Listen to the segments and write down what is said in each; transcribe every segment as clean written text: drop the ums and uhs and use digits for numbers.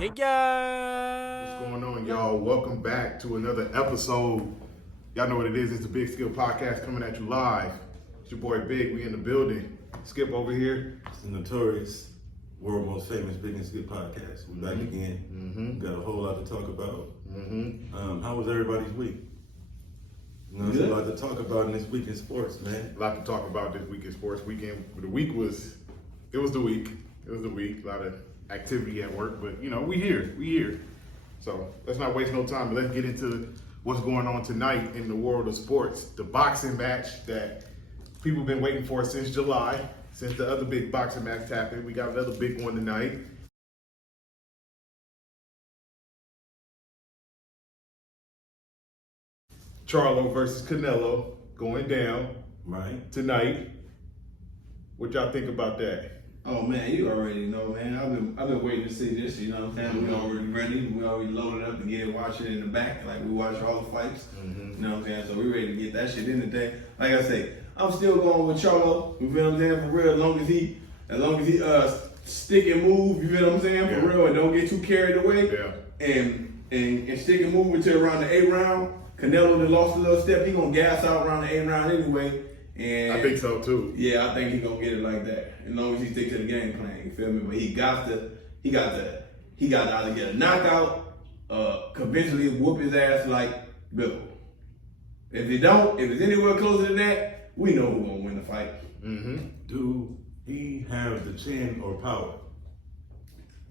Hey guys! What's going on, y'all? Welcome back to another episode. Y'all know what it is. It's the Big Skill Podcast coming at you live. It's your boy Big. We in the building. Skip over here. It's the notorious, world most famous Big and Skip Podcast. We're back again. Got a whole lot to talk about. How was everybody's week? There's a lot to talk about in this week in sports, man. A lot to talk about this week in sports. The week was the week. A lot of activity at work, but you know, we here. So let's not waste no time. Let's get into what's going on tonight in the world of sports. The boxing match that people have been waiting for since July, since the other big boxing match happened. We got another big one tonight. Charlo versus Canelo going down tonight. What y'all think about that? Oh man, you already know, man. I've been waiting to see this. You know what I'm saying? We already ready. We already loaded up to get it, watch it in the back, like we watch all the fights. You know what I'm saying? So we ready to get that shit in today. Like I say, I'm still going with Charlo. You feel what I'm saying? For real, as long as he stick and move. You feel what I'm saying? For real, and don't get too carried away. And stick and move until around the 8th round. Canelo that lost a little step. He gonna gas out around the 8th round anyway. And I think so too. Yeah, I think he gonna get it like that. As long as he sticks to the game plan, you feel me? But he got to either get a knockout, conventionally whoop his ass like Bill. If it's anywhere closer than that, we know who's gonna win the fight. Do he have the chin or power?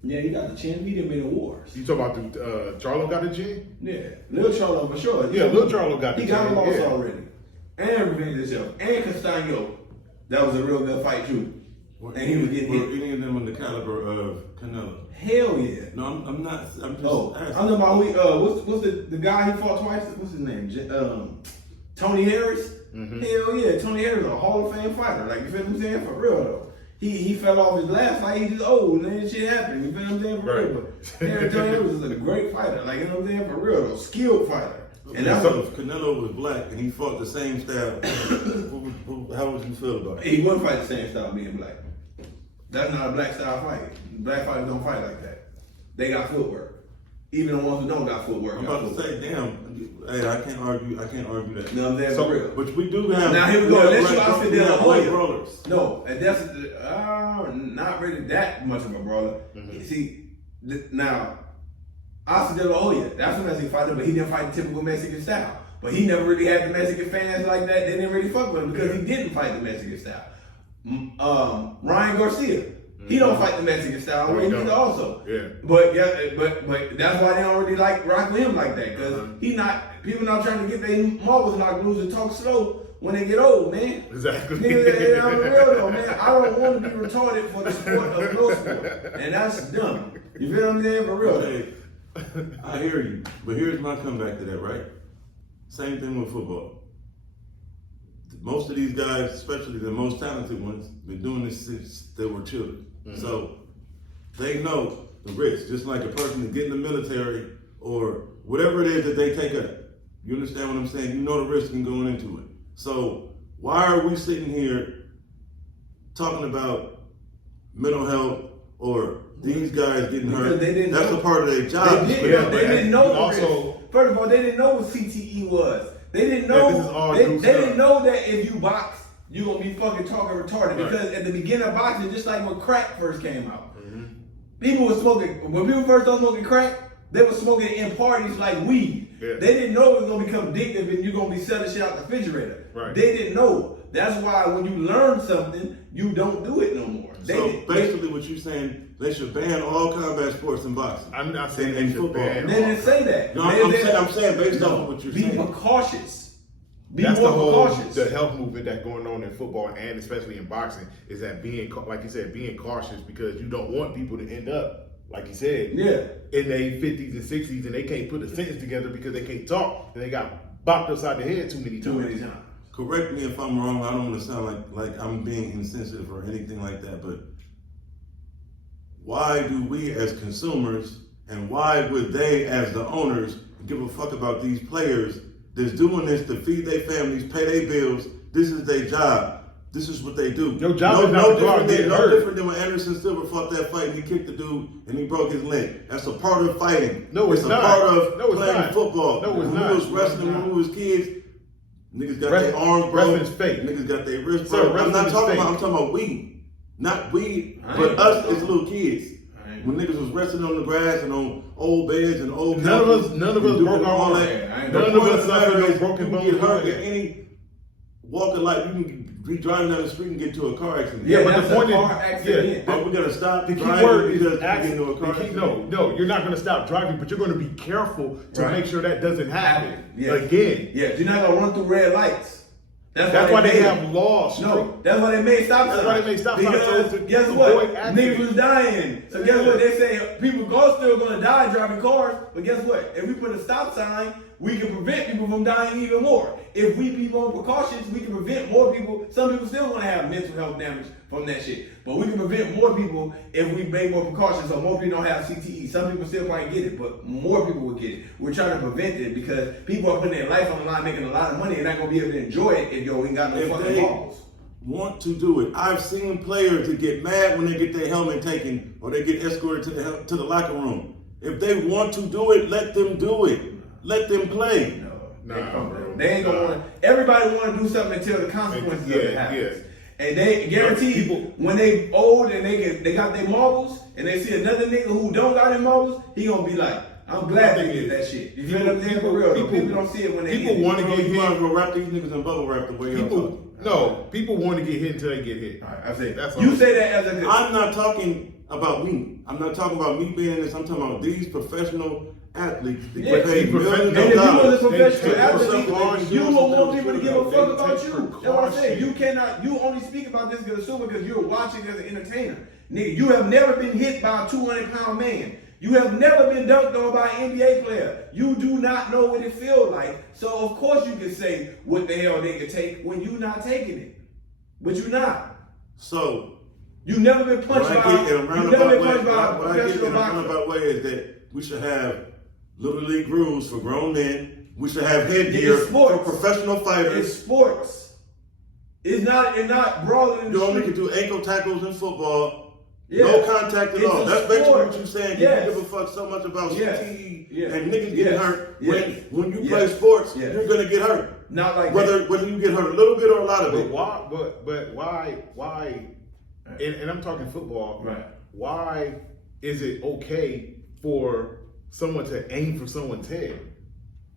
Yeah, he got the chin. He done been in wars. You talking about the Charlo got the chin? Yeah, Lil Charlo for sure. Yeah, Lil Charlo got the chin. He got him also already. And revenge himself. And Castano. That was a real good fight too. Were And he was getting hit. any of them on the caliber of Canelo? Hell yeah. No, I'm not. I'm just asking. I'm talking about what's the guy he fought twice? What's his name? Tony Harris. Hell yeah, Tony Harris is a Hall of Fame fighter. Like, you feel what I'm saying? For real though. He fell off his last fight. He just old and then shit happened. You feel what I'm saying? For real. But Tony Harris is a great fighter. Like, you know what I'm saying? For real though, skilled fighter. And that's if Canelo was black and he fought the same style, how would you feel about it? He wouldn't fight the same style being black. That's not a black style fight. Black fighters don't fight like that. They got footwork. Even the ones who don't got footwork. I'm about to say, damn, hey, I can't argue that. No, that's for real. But we do have. Now here we go. Let's shoot Oscar De La Hoya. Brawlers. No, and that's not really that much of a brawler. See, now Oscar De La Hoya, that's a Mexican fighter, but he didn't fight the typical Mexican style. But he never really had the Mexican fans like that. They didn't really fuck with him because he didn't fight the Mexican style. Ryan Garcia, he don't fight the Mexican style. No, He also. Yeah. But that's why they don't really like rock with him like that because people not trying to get their marbles knocked loose and talk slow when they get old, man. Exactly. Nigga, I'm real though, man. I don't want to be retarded for the sport of no sport, and that's dumb. You feel what I'm saying? For real. Hey, I hear you, but here's my comeback to that, right? Same thing with football. Most of these guys, especially the most talented ones, been doing this since they were children. So they know the risk, just like a person to get in the military or whatever it is that they take up. You understand what I'm saying? You know the risk in going into it. So why are we sitting here talking about mental health or these guys getting hurt? That's a part of their job. They didn't know also. First of all, they didn't know what CTE was. They didn't know. They didn't know that if you box, you're gonna be fucking talking retarded. Because at the beginning of boxing, just like when crack first came out, people were smoking. When people first started smoking crack, they were smoking it in parties like weed. Yeah. They didn't know it was gonna become addictive and you're gonna be selling shit out the refrigerator. Right. They didn't know. That's why when you learn something, you don't do it no more. So basically, what you're saying, they should ban all combat sports and boxing. I'm not saying they should football. ban. They didn't say that. No, I'm saying based off of what you're saying. Be cautious. That's the whole the health movement that's going on in football and especially in boxing is that being, like you said, being cautious because you don't want people to end up, like you said, in their 50s and 60s and they can't put a sentence together because they can't talk and they got bopped upside the head too many times. Correct me if I'm wrong. I don't want to sound like I'm being insensitive or anything like that, but why do we as consumers and why would they as the owners give a fuck about these players that's doing this to feed their families, pay their bills? This is their job. this is what they do. Your job is not to go out and get hurt. No different than when Anderson Silva fought that fight and he kicked the dude and he broke his leg. That's a part of fighting. No, it's not. a part of No, it's playing not. football. No, it's when not. we was wrestling, when we was kids, niggas got their arms broke. Wrestling's fake. Niggas got their wrists Sir, broke. I'm not wrestling is talking fake. about, I'm talking about we. Not we, but us as little kids. When niggas was wrestling on the grass and on old beds and old None of us couches broke our all arm. that. None of us suffered no broken You bones. can get hurt in any walk of life. You can be driving down the street and get into a car accident. Yeah, but that's the point a car is, accident. Are we gonna stop the key driving word because is we get into a car accident? No, you're not going to stop driving, but you're going to be careful to Right. make sure that doesn't happen Yes. again. Yeah, you're not gonna run through red lights. That's why they made have laws. No, that's why they made stop signs. That's why they made stop signs, Because so to guess avoid what? accidents. Niggas was dying. So guess what? They say people are still gonna die driving cars, but guess what? If we put a stop sign, we can prevent people from dying even more. If we be more precautions, we can prevent more people. Some people still gonna have mental health damage from that shit. But we can prevent more people if we make more precautions so more people don't have CTE. Some people still might get it, but more people will get it. We're trying to prevent it because people are putting their life on the line, making a lot of money. They're not gonna be able to enjoy it if you ain't got no If fucking they balls. want to do it, I've seen players that get mad when they get their helmet taken or they get escorted to the locker room. If they want to do it, let them do it. Let them play. They ain't gonna want. Everybody want to do something until the consequences of it happens. And they guarantee when they old and they got their marbles and they see another nigga who don't got their marbles, he gonna be like, I'm glad they did that shit. You feel what I'm saying? For real, people don't see it when they People get want to get You might as hit. well wrap these niggas in bubble wrap the way you're talking. No, people want to get hit until they get hit. All right, I say That's you all. say that as a I'm not talking about me. I'm not talking about me being this. I'm talking about these professional athletes that Yeah, get paid millions and of if you was dollars. a They professional take athlete, precautions. you will want people to give a fuck They about take you. That's what I'm saying. You cannot. You only speak about this because you're watching as an entertainer. Nigga, you have never been hit by a 200-pound man. You have never been dunked on by an NBA player. You do not know what it feels like. So of course you can say what the hell they could take when you're not taking it. But you're not. So You never been punched what by. I get in a You never been punched roundabout way, by a what I get in professional a boxer. roundabout way is that we should have little league rules for grown men. We should have headgear It's sports. for professional It's fighters. sports. It's not brawling in the You only street. can do ankle tackles in football. Yeah. No contact at It's all. a That's basically sport. what you're saying. Yes. You give a fuck so much about Yes. CTE Yes. and niggas getting Yes. hurt. Yes. When you Yes. play sports, Yes. you're gonna get hurt. Not like Whether that. you get hurt a little bit or a lot of But it. why? But why? And I'm talking football. Right. Why is it okay for someone to aim for someone's head?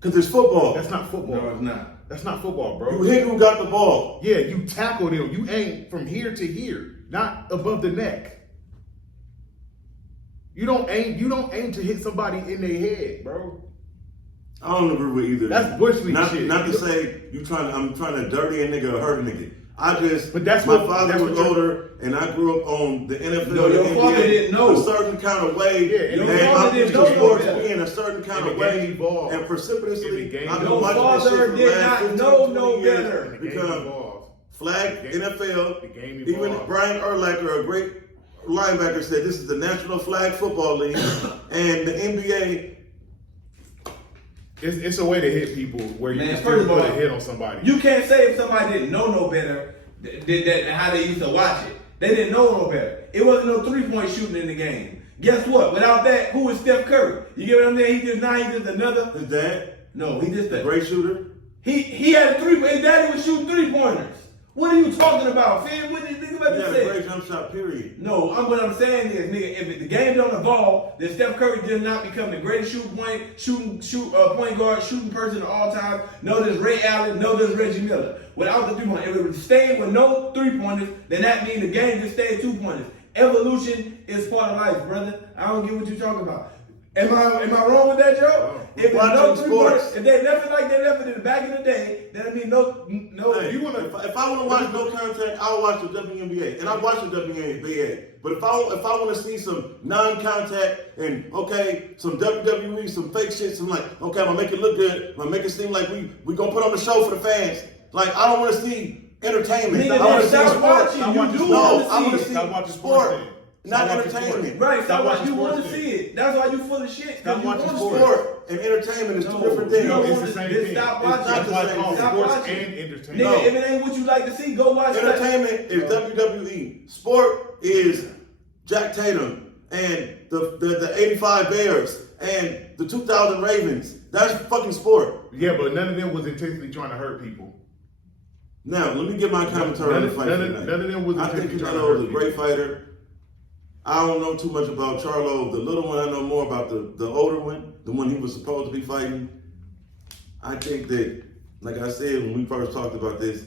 Because it's football. That's not football. No, it's not. That's not football, bro. You hit who got the ball. Yeah, you tackle them. You aim from here to here, not above the neck. You don't aim to hit somebody in their head, bro. I don't agree with either. That's bush league not, shit. Not to say I'm trying to dirty a nigga or hurt a nigga. But that's my what- father that's was what you're- older, and I grew up on the NFL. No, your and father NBA didn't know. a certain kind of way. Yeah, and and your father I'm didn't used to know sports that. being a certain kind And of the game way, evolved. and precipitously, And the game I've been Your watching this shit father for the did last not 15, know 20 no years better. The game become evolved. flag The game- NFL. the game Even evolved. Brian Urlacher, a great linebacker, said this is the National Flag Football League, and the NBA. It's a way to hit people where you Man, just first of put all, a hit on somebody. You can't say if somebody didn't know no better did that how they used to watch it. They didn't know no better. It wasn't no 3-point shooting in the game. Guess what? Without that, who is Steph Curry? You get what I'm saying? He just another. His dad, No, he just a great shooter. He had a his daddy was shooting 3-pointers. What are you talking about, Finn? What did you think about He this? had a great jump shot. Period. No, what I'm saying is, nigga, if the game don't evolve, then Steph Curry does not become the greatest point guard, shooting person of all time. No, there's Ray Allen. No, there's Reggie Miller. Without the 3-pointer, if it was staying with no 3-pointers, then that means the game just stayed 2-pointers. Evolution is part of life, brother. I don't get what you're talking about. Am I wrong with that, Joe? If there's no Watching 3-pointers, sports. if they left it like they left it in the back in the day, then I mean no. Hey, you wanna- if I want to watch no contact, I'll watch the WNBA, and I watch the WNBA. But if I want to see some non-contact and some WWE, some fake shit, some like I'm gonna make it look good, I'm gonna make it seem like we gonna put on the show for the fans. Like I don't want to see entertainment. Nigga, I want to see stop sports. watching. You do No, want to I want see to it. see Stop watching sports sport. then. not Stop watching entertainment. Right, Stop so why watching you want to sports see it. That's why you full of shit. Stop watching Sport. sports. And entertainment is two different you things. don't It's want the to- same then thing. stop It's watching. that's why it's called Stop sports watching. and entertainment. Nigga, No. if it ain't what you like to see, go watch that. Entertainment is WWE. Sport is Jack Tatum and the 85 Bears and the 2000 Ravens. That's fucking sport. Yeah, but none of them was intentionally trying to hurt people. Now, let me get my commentary on the fight. None tonight. of them was I think intentionally trying to Canelo hurt is a people. great fighter. I don't know too much about Charlo. The little one, I know more about the older one, the one he was supposed to be fighting. I think that, like I said when we first talked about this,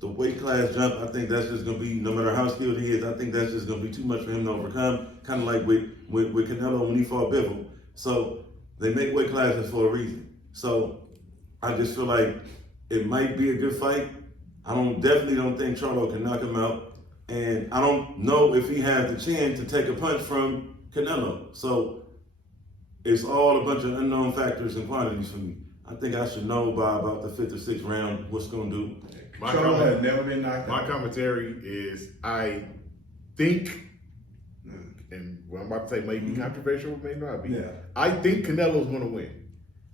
the weight class jump, I think that's just going to be, no matter how skilled he is, I think that's just going to be too much for him to overcome. Kind of like with Canelo when he fought Bivol. So they make weight classes for a reason. So I just feel like it might be a good fight. I definitely don't think Charlo can knock him out. And I don't know if he has the chin to take a punch from Canelo. So it's all a bunch of unknown factors and quantities for me. I think I should know by about the 5th or 6th round what's going to do. Charlo has never been knocked My out. commentary is I think, and what I'm about to say may be controversial, may not be. Yeah. I think Canelo's going to win.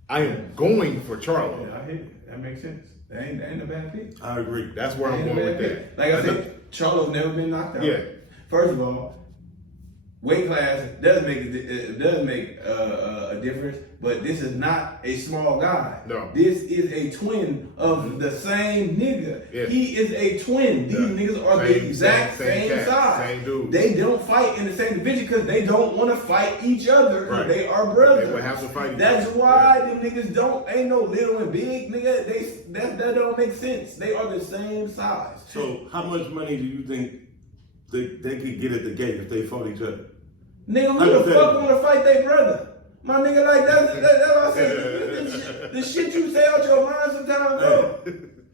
I am going for Charlo. Yeah, I hit it. That makes sense. That ain't a bad pick. I agree. That's where I'm Ain't a going bad with pick. that. Like I said, Charlo's never been knocked out. Yeah. First of all, weight class does make a difference, but this is not a small guy. No. This is a twin of the same nigga. Yeah. He is a twin. These Yeah. niggas are the exact same cat, size. same dude. They don't fight in the same division because they don't want to fight each other. Right. They are brothers. They would have to fight each That's other. why them niggas ain't no little and big, nigga. That don't make sense. They are the same size. So how much money do you think they could get at the gate if they fought each other? Nigga, who the fuck want to fight their brother? My nigga, like that's what I said. The shit you say out your mind sometimes, bro.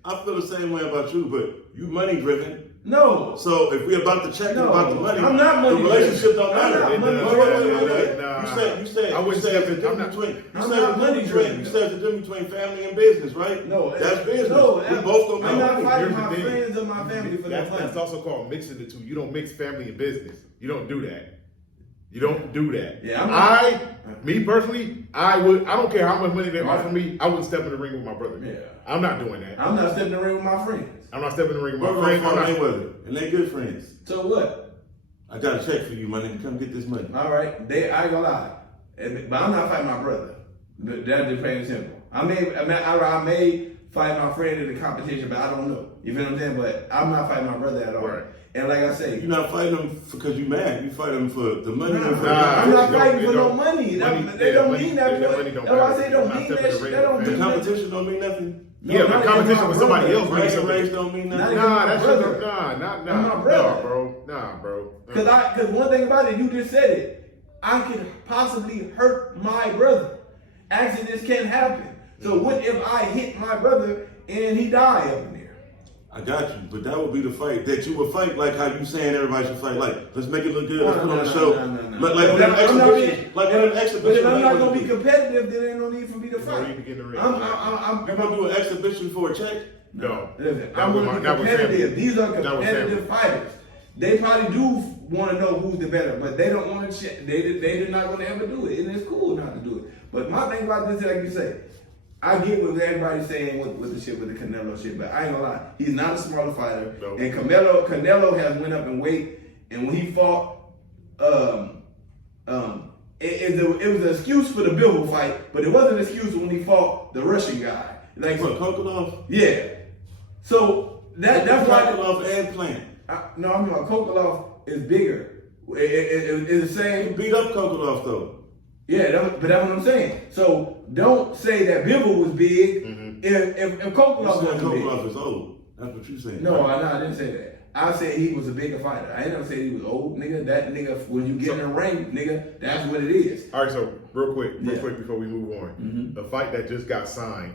I feel the same way about you, but you money driven. No. So if we're about the check and No, about the money, I'm not money the relationship don't driven. matter. I'm not money Wait. Nah. You said I wouldn't say it's the I'm difference not- between I'm not money driven. You said the difference between family and business, right? No, That's business. No, we both gonna I'm make not money. fighting Here's the my thing. friends or my family for that That's money. also called mixing the two. You don't mix family and business. You don't do that. You don't do that. Yeah, me personally, I don't care how much money they Right. offer me, I wouldn't step in the ring with my brother. Yeah. I'm not doing that. I'm not stepping in the ring with my friends. I'm not stepping in the ring with We're my gonna friends. I'm fight not, Mayweather, and they good friends. So what? I got a check for you, my nigga. Come get this money. All right, I ain't gonna lie, but I'm not fighting my brother. That's just plain and simple. I may fight my friend in the competition, but I don't know. You feel what I'm saying? But I'm not fighting my brother at all. Right. And like I say, You're not fighting them because you mad. You fight them for the money. and for I'm the not They fighting don't- for no they money. don't- They don't money- mean that. that money don't That's why I say matter. don't I'm mean not that stepping shit. in That the don't ring The mean nothing. competition don't mean nothing. yeah, not but even competition my with somebody brother. else means Bragging something. rights don't mean Not nothing. even- Nah, that's brother. not I'm my brother. Nah, bro. Cause one thing about it, you just said it. I could possibly hurt my brother. Accidents can happen. So what if I hit my brother and he die up in there? I got you, but that would be the fight that you would fight like how you saying everybody should fight. Like, let's make it look good. Let's put on the show. No. Like in an exhibition. Like in an exhibition. But if I'm not like gonna what be we do. competitive, then ain't no need for me to No fight. need to get in the ring. I'm You're gonna do an exhibition for a check? No. Listen, That I'm was gonna be that was competitive. family. These are That was competitive family. fighters. They probably do want to know who's the better, but they don't want to. They're not going to ever do it, and it's cool not to do it. But my thing about this is, like you say, I get what everybody's saying with the shit with the Canelo shit, but I ain't gonna lie, he's not a smaller fighter, No. and Canelo has went up in weight, and when he fought, it was an excuse for the Bivol fight, but it wasn't an excuse when he fought the Russian guy. Like, What, Kokolov? yeah. So that's why. Kokolov and Plant. No, I'm talking about Kokolov is bigger. It's the He same. beat up Kokolov though. Yeah, but that's what I'm saying. So don't say that Bivol was big if You Kokolov said wasn't big. Kokolov is old. That's what you saying. No, I didn't say that. I said he was a bigger fighter. I ain't never said he was old, nigga. That nigga, when you get in the ring, nigga, that's what it is. All right, so real quick Yeah. before we move on, a fight that just got signed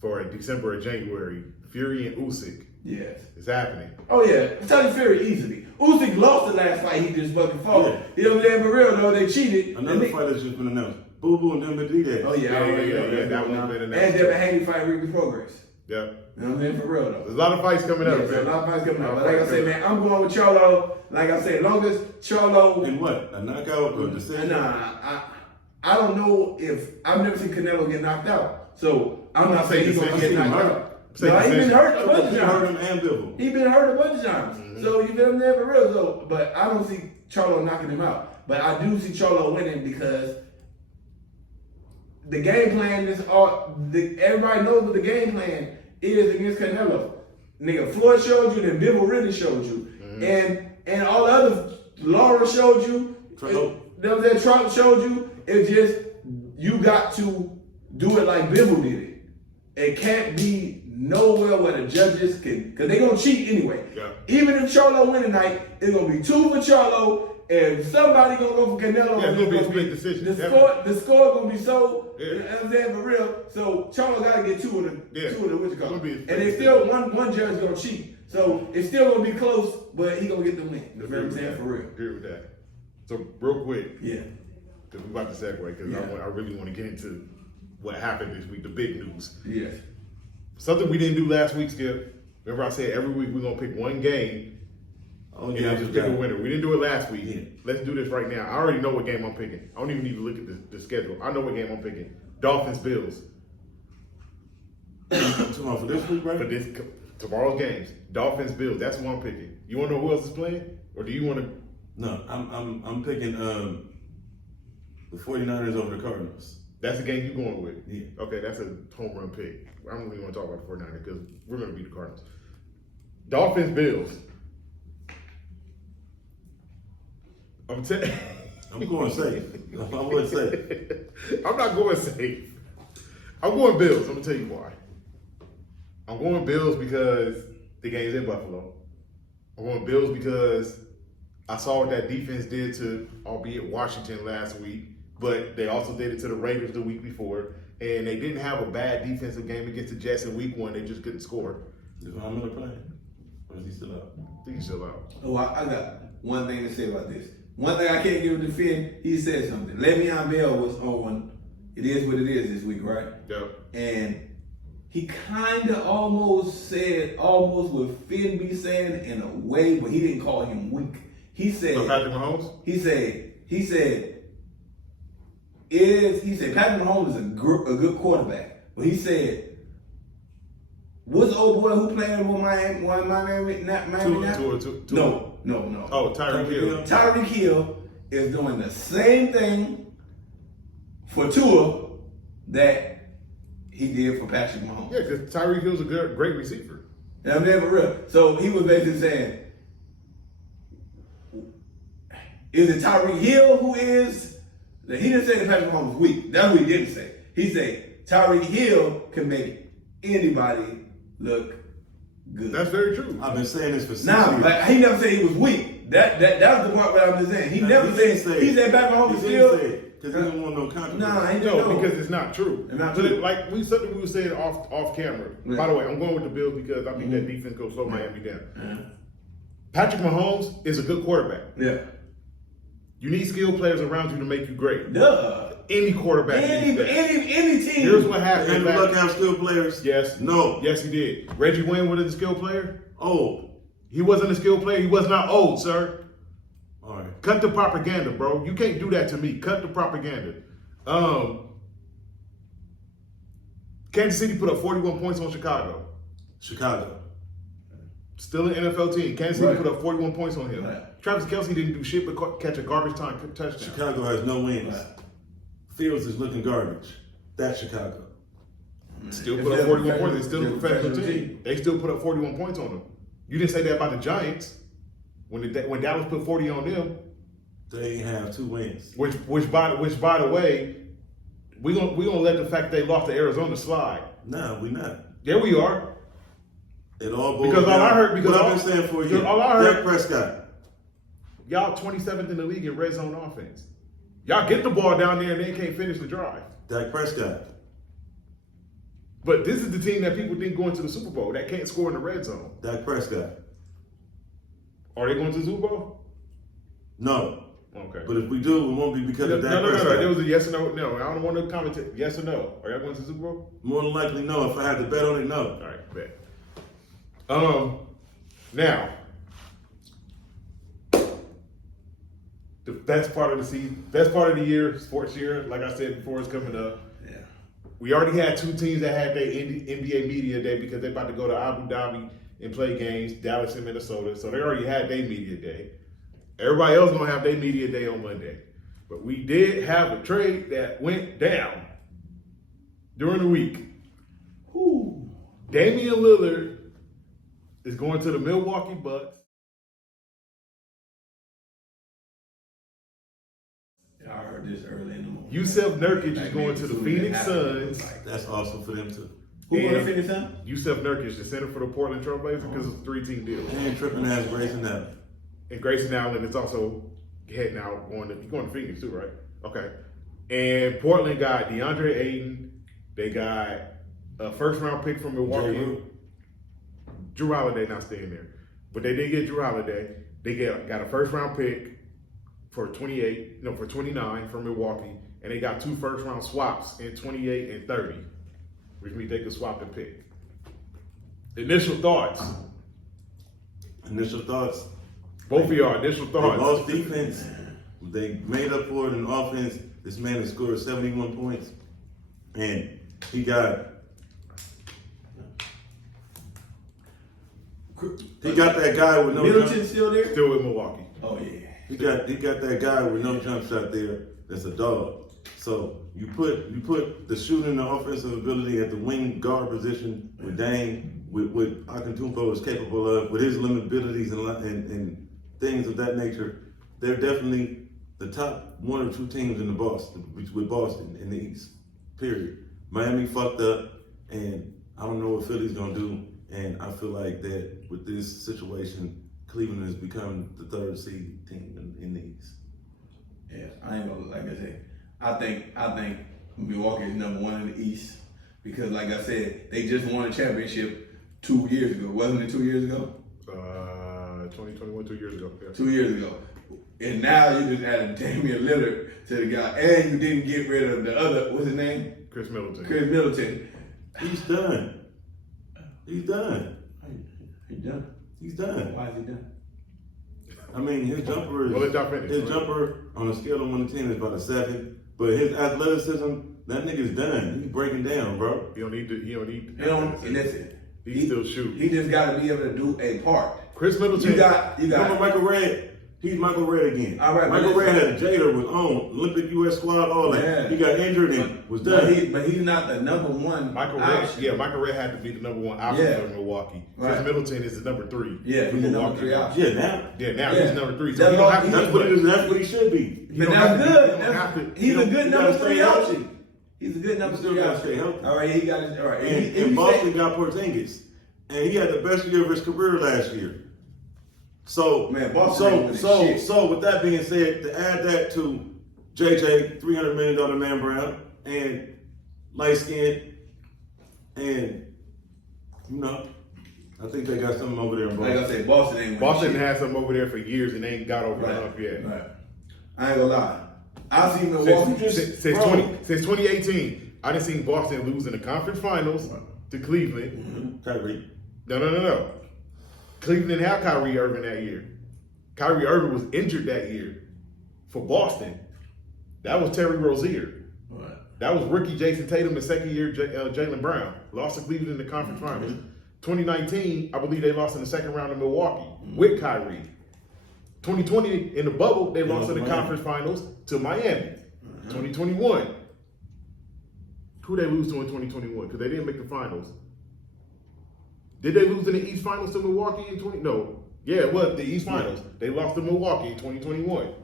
for December or January, Fury and Usyk Yes. is happening. Oh yeah, Tyson Fury easily. Usyk lost the last fight he just fucking fought. Yeah. You know what I'm saying? For real though, they cheated. Another fight that's just been announced. Boo Boo and them did that. Oh yeah, Yeah, that one's been announced. And Devin Haney fight Ricky Progress. Yeah. You know what I'm saying? For real though. There's a lot of fights coming up, There's man. a lot of fights coming up. A lot But of like I fights said, coming man, I'm going with Charlo. Like I said, as long as Charlo. In what? A knockout or decision? Nah, I don't know if I've never seen Canelo get knocked out. So I'm not saying he's gonna get knocked out. No, he's been hurt a bunch of You heard him times. and Bivol. He's been hurt a bunch of times. So you feel me there for real. So, but I don't see Charlo knocking him out. But I do see Charlo winning because the game plan is all. Everybody knows what the game plan is against Canelo. Nigga, Floyd showed you, then Bivol really showed you, and all the other Laura showed you. That Trump showed you. It's just you got to do it like Bivol did it. It can't be nowhere where the judges can, because they're gonna cheat anyway. Yeah. Even if Charlo win tonight, it's gonna be 2 for Charlo, and somebody gonna go for Canelo. Yeah, it's gonna be a split decision. The score gonna be so. Yeah. You know what I'm saying, for real. So Charlo gotta get 2 of the what you call It's gonna be a it. split And they still one judge gonna cheat. So it's still gonna be close, but he gonna get the win. You know what I'm saying, for real. Agree with that. So real quick, Yeah. because we're about to segue, because Yeah. I really want to get into what happened this week, the big news. Yes. Something we didn't do last week, Skip. Remember I said every week we're going to pick one game Oh, and yeah, then just pick a winner. We didn't do it last week. Yeah. Let's do this right now. I already know what game I'm picking. I don't even need to look at the schedule. I know what game I'm picking. Dolphins, Bills. Come on, for this week, For right? this tomorrow's games. Dolphins, Bills. That's what I'm picking. You want to know who else is playing? Or do you want to? No, I'm picking the 49ers over the Cardinals. That's the game you're going with. Yeah. Okay, that's a home run pick. I don't really want to talk about the 49ers because we're going to beat the Cardinals. Dolphins, Bills. I'm going safe. I'm going safe. I'm not going safe. I'm going Bills. I'm going to tell you why. I'm going Bills because the game's in Buffalo. I'm going Bills because I saw what that defense did to, albeit Washington last week, but they also did it to the Raiders the week before, and they didn't have a bad defensive game against the Jets in week 1. They just couldn't score. Is Von Miller playing? Or is he still out? I think he's still out. Oh, I got one thing to say about this. One thing I can't give him defend, he said something. Le'Veon Bell was on It Is What It Is this week, right? Yeah. And he kind of almost what Finn be saying in a way, but he didn't call him weak. He said, So Patrick Mahomes? He said Patrick Mahomes is a good quarterback. But he said, what's the old boy who playing with Miami now? No. Oh, Tyreek Hill. Tyreek Hill is doing the same thing for Tua that he did for Patrick Mahomes. Yeah, because Tyreek Hill's a great receiver. And I'm there for real. So he was basically saying, is it Tyreek Hill who is? He didn't say that Patrick Mahomes was weak. That's what he didn't say. He said Tyreek Hill can make anybody look good. That's very true. I've been saying this for 6 Nah, years. but he never said he was weak. That was the part where I'm just saying. He never said. He said Patrick Mahomes still. Because he didn't want no controversy. Nah, he No, didn't. because it's not true. It's not But true. like something we were saying off camera. Yeah. By the way, I'm going with the Bills because I think that defense goes slow Miami down. Patrick Mahomes is a good quarterback. Yeah. You need skilled players around you to make you great. Duh. Any quarterback Any needs that. team. Here's what happened. Andrew Luck have skilled players? Yes. No. Yes, he did. Reggie Wayne was a skilled player. Oh. He wasn't a skilled player. He was not old, sir. All right. Cut the propaganda, bro. You can't do that to me. Cut the propaganda. Kansas City put up 41 points on Chicago. Chicago. Still an NFL team. Kansas City Right. put up 41 points on him. Right. Travis Kelce didn't do shit but catch a garbage time touchdown. Chicago has no wins. Right. Fields is looking garbage. That's Chicago. Still put up 41 points. They're still a professional team. They still put up 41 points on them. You didn't say that about the Giants. When Dallas put 40 on them, They have 2 wins. which by the way, we gonna let the fact they lost to Arizona slide. No, we not. There we are. It all boils Because all down- I heard- because what all- I've been saying for a because year. all I heard- Dak Prescott. Y'all 27th in the league in red zone offense. Y'all get the ball down there and they can't finish the drive. Dak Prescott. But this is the team that people think going to the Super Bowl that can't score in the red zone. Dak Prescott. Are they going to the Super Bowl? No. Okay. But if we do, it won't be because of Dak No. Prescott. There was a yes or no. No, I don't want to comment. Yes or no. Are y'all going to the Super Bowl? More than likely, no. If I had to bet on it, no. All right, bet. Now, the best part of the season, best part of the year, sports year, like I said before, is coming up. Yeah. We already had 2 teams that had their NBA Media Day because they're about to go to Abu Dhabi and play games, Dallas and Minnesota. So they already had their Media Day. Everybody else gonna have their Media Day on Monday. But we did have a trade that went down during the week. Ooh. Damian Lillard is going to the Milwaukee Bucks. I heard this early in the morning. Yusef Nurkic is going to the Phoenix Suns. That's awesome for them too. Who going to And Phoenix Suns? Yusef Nurkic, the center for the Portland Trailblazers, because it's a 3-team deal. And tripping ass Grayson Allen. And Grayson Allen is also heading out, going to Phoenix too, right? Okay. And Portland got DeAndre Ayton. They got a first-round pick from Milwaukee. Drew Holiday not staying there. But they did get Drew Holiday. They got a first-round pick for 29 from Milwaukee. And they got 2 first-round swaps in 28 and 30. Which means they could swap and pick. Initial thoughts. Initial thoughts. Both of y'all, initial They thoughts. lost defense. They made up for it in offense. This man has scored 71 points. And he got that guy with no Middleton jump. still there? Still with Milwaukee. Oh, yeah. He got that guy with no jump shot there. That's a dog. So you put the shooting and the offensive ability at the wing guard position with Dame, with what Akintumpo is capable of, with his limitabilities and things of that nature. They're definitely the top 1 or 2 teams in the Boston in the East. Period. Miami fucked up, and I don't know what Philly's gonna do. And I feel like that with this situation, Cleveland has become the 3rd seed team in the East. Yeah, I ain't gonna, like I said, I think Milwaukee is number 1 in the East because, like I said, they just won a championship 2 years ago. Wasn't it 2 years ago? 2021, 2 years ago. Yeah. 2 years ago. And now you just added Damian Lillard to the guy, and you didn't get rid of the other, what's his name? Chris Middleton. Chris Middleton. He's done. He's done. He done. He's done. Why is he done? I mean, his jumper is Well, let y'all finish. his jumper on a scale of 1 to 10 is about a 7. But his athleticism, that nigga's done. He's breaking down, bro. He don't need. And that's it. He still shoot. He just got to be able to do a part. Chris Middleton. You got. Remember Michael Redd? He's Michael Redd again. All right, Michael but Redd had a Jada, was on Olympic U.S. squad, all that. Yeah. He got injured and was done. But he's not the number 1 Michael Redd. option. Yeah, Michael Redd had to be the number 1 option Yeah. for Milwaukee. Right. Chris Middleton is the number 3. Yeah, for he's the number Milwaukee. 3 option. Yeah, now. Yeah, now Yeah. he's number 3. So That's he don't all- have to. That's what he should be. He But don't that's have to- good. he don't have to- He's a good you number gotta 3 stay healthy. option. He's a good number You still 3 gotta option. stay healthy. All right, he got it. All right, And Boston got Porzingis. And he had the best year of his career last year. So, Man, Boston ain't winning shit. so with that being said, to add that to JJ, $300 million man Brown, and light skin, and I think they got something over there in Like Boston. I said, Boston ain't winning Boston shit. has something over there for years and they ain't got over the Right. hump yet. Right. I ain't gonna lie. I see Milwaukee Since Bro. 2018, I done seen Boston lose in the conference finals to Cleveland. Kyrie. No. Cleveland didn't have Kyrie Irving that year. Kyrie Irving was injured that year for Boston. That was Terry Rozier. Right. That was rookie Jason Tatum and second year Jaylen Brown. Lost to Cleveland in the conference finals. 2019, I believe they lost in the second round to Milwaukee with Kyrie. 2020, in the bubble, they lost in the Miami. conference finals to Miami. 2021. Who they lose to in 2021? Because they didn't make the finals. Did they lose in the East Finals to Milwaukee in 20? No. Yeah, it was the East Finals. They lost to Milwaukee in 2021. Right.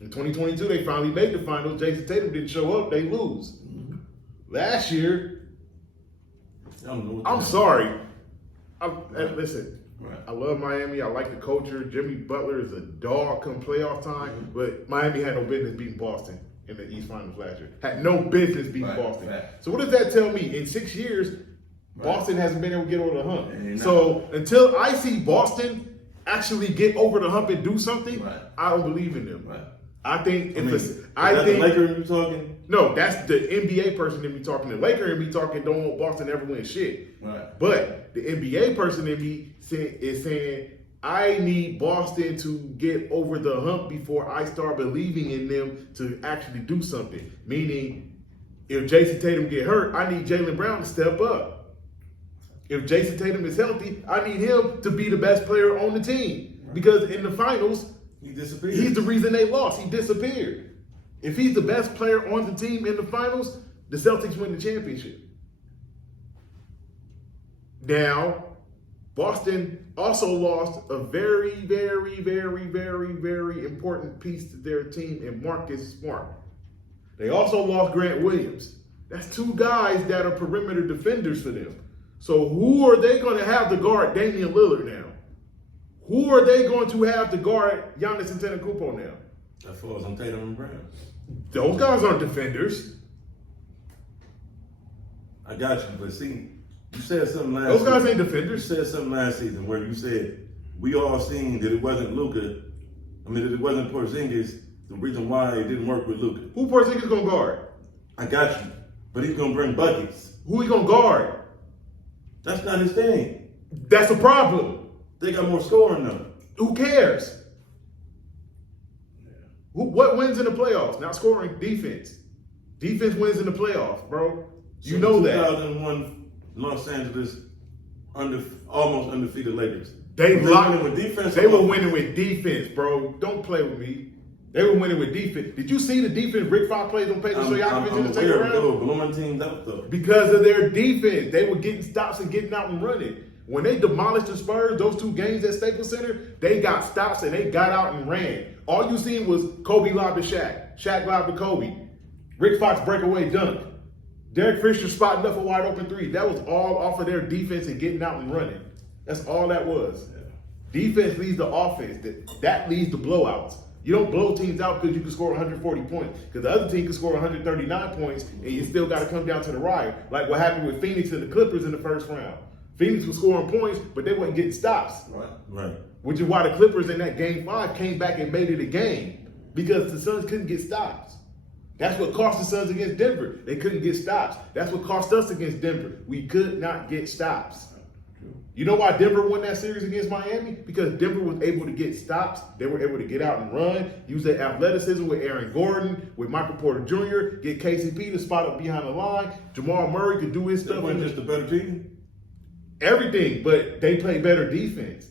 In 2022, they finally made the finals. Jason Tatum didn't show up. They lose. Last year, I don't know what I'm the- sorry. Listen, Right. I love Miami. I like the culture. Jimmy Butler is a dog come playoff time. But Miami had no business beating Boston in the East Finals last year. Had no business beating Right, Boston. right. So what does that tell me? In 6 years, Boston hasn't been able to get over the hump. And they're not. So until I see Boston actually get over the hump and do something, Right. I don't believe in them. Right. I think if it's, Is I that think the Lakers you talking? no, that's the NBA person in me talking. The Laker in me talking don't want Boston ever win shit. Right. But the NBA person in me is saying I need Boston to get over the hump before I start believing in them to actually do something. Meaning, if Jason Tatum get hurt, I need Jaylen Brown to step up. If Jason Tatum is healthy, I need him to be the best player on the team. Because in the finals, He disappeared. he's the reason they lost. He disappeared. If he's the best player on the team in the finals, the Celtics win the championship. Now, Boston also lost a very, very, very, very, very important piece to their team in Marcus Smart. They also lost Grant Williams. That's two guys that are perimeter defenders for them. So who are they going to have to guard Damian Lillard now? Who are they going to have to guard Giannis Antetokounmpo now? That falls on Tatum and Brown. Those guys aren't defenders. I got you, but see, you said something last Those guys season. ain't You defenders. said something last season where you said we all seen that it wasn't Luka. That it wasn't Porzingis. The reason why it didn't work with Luka. Who Porzingis gonna guard? I got you, but he's gonna bring buckets. Who he gonna guard? That's not his thing. That's a problem. They got more scoring though. Who cares? What wins in the playoffs? Not scoring, defense. Defense wins in the playoffs, bro. You So know that. 2001 Los Angeles almost undefeated Lakers. They were locked- winning with defense. They were winning with defense, bro. Don't play with me. They were winning with defense. Did you see the defense Rick Fox played on Pedro Stojakovic in the second aware, but they round? were blowing teams out though. Because of their defense. They were getting stops and getting out and running. When they demolished the Spurs, those two games at Staples Center, they got stops and they got out and ran. All you seen was Kobe lob to Shaq. Shaq lob to Kobe. Rick Fox breakaway dunk. Derek Fisher spotting up a wide open three. That was all off of their defense and getting out and running. That's all that was. Defense leads the offense. That leads the blowouts. You don't blow teams out because you can score 140 points. Because the other team can score 139 points and you still got to come down to the wire. Like what happened with Phoenix and the Clippers in the first round. Phoenix was scoring points, but they wasn't getting stops. Right. Which is why the Clippers in that game 5 came back and made it a game. Because the Suns couldn't get stops. That's what cost the Suns against Denver. They couldn't get stops. That's what cost us against Denver. We could not get stops. You know why Denver won that series against Miami? Because Denver was able to get stops. They were able to get out and run, use their athleticism with Aaron Gordon, with Michael Porter Jr., get KCP to spot up behind the line. Jamal Murray could do his They stuff. weren't just a better team. Everything, but they play better defense.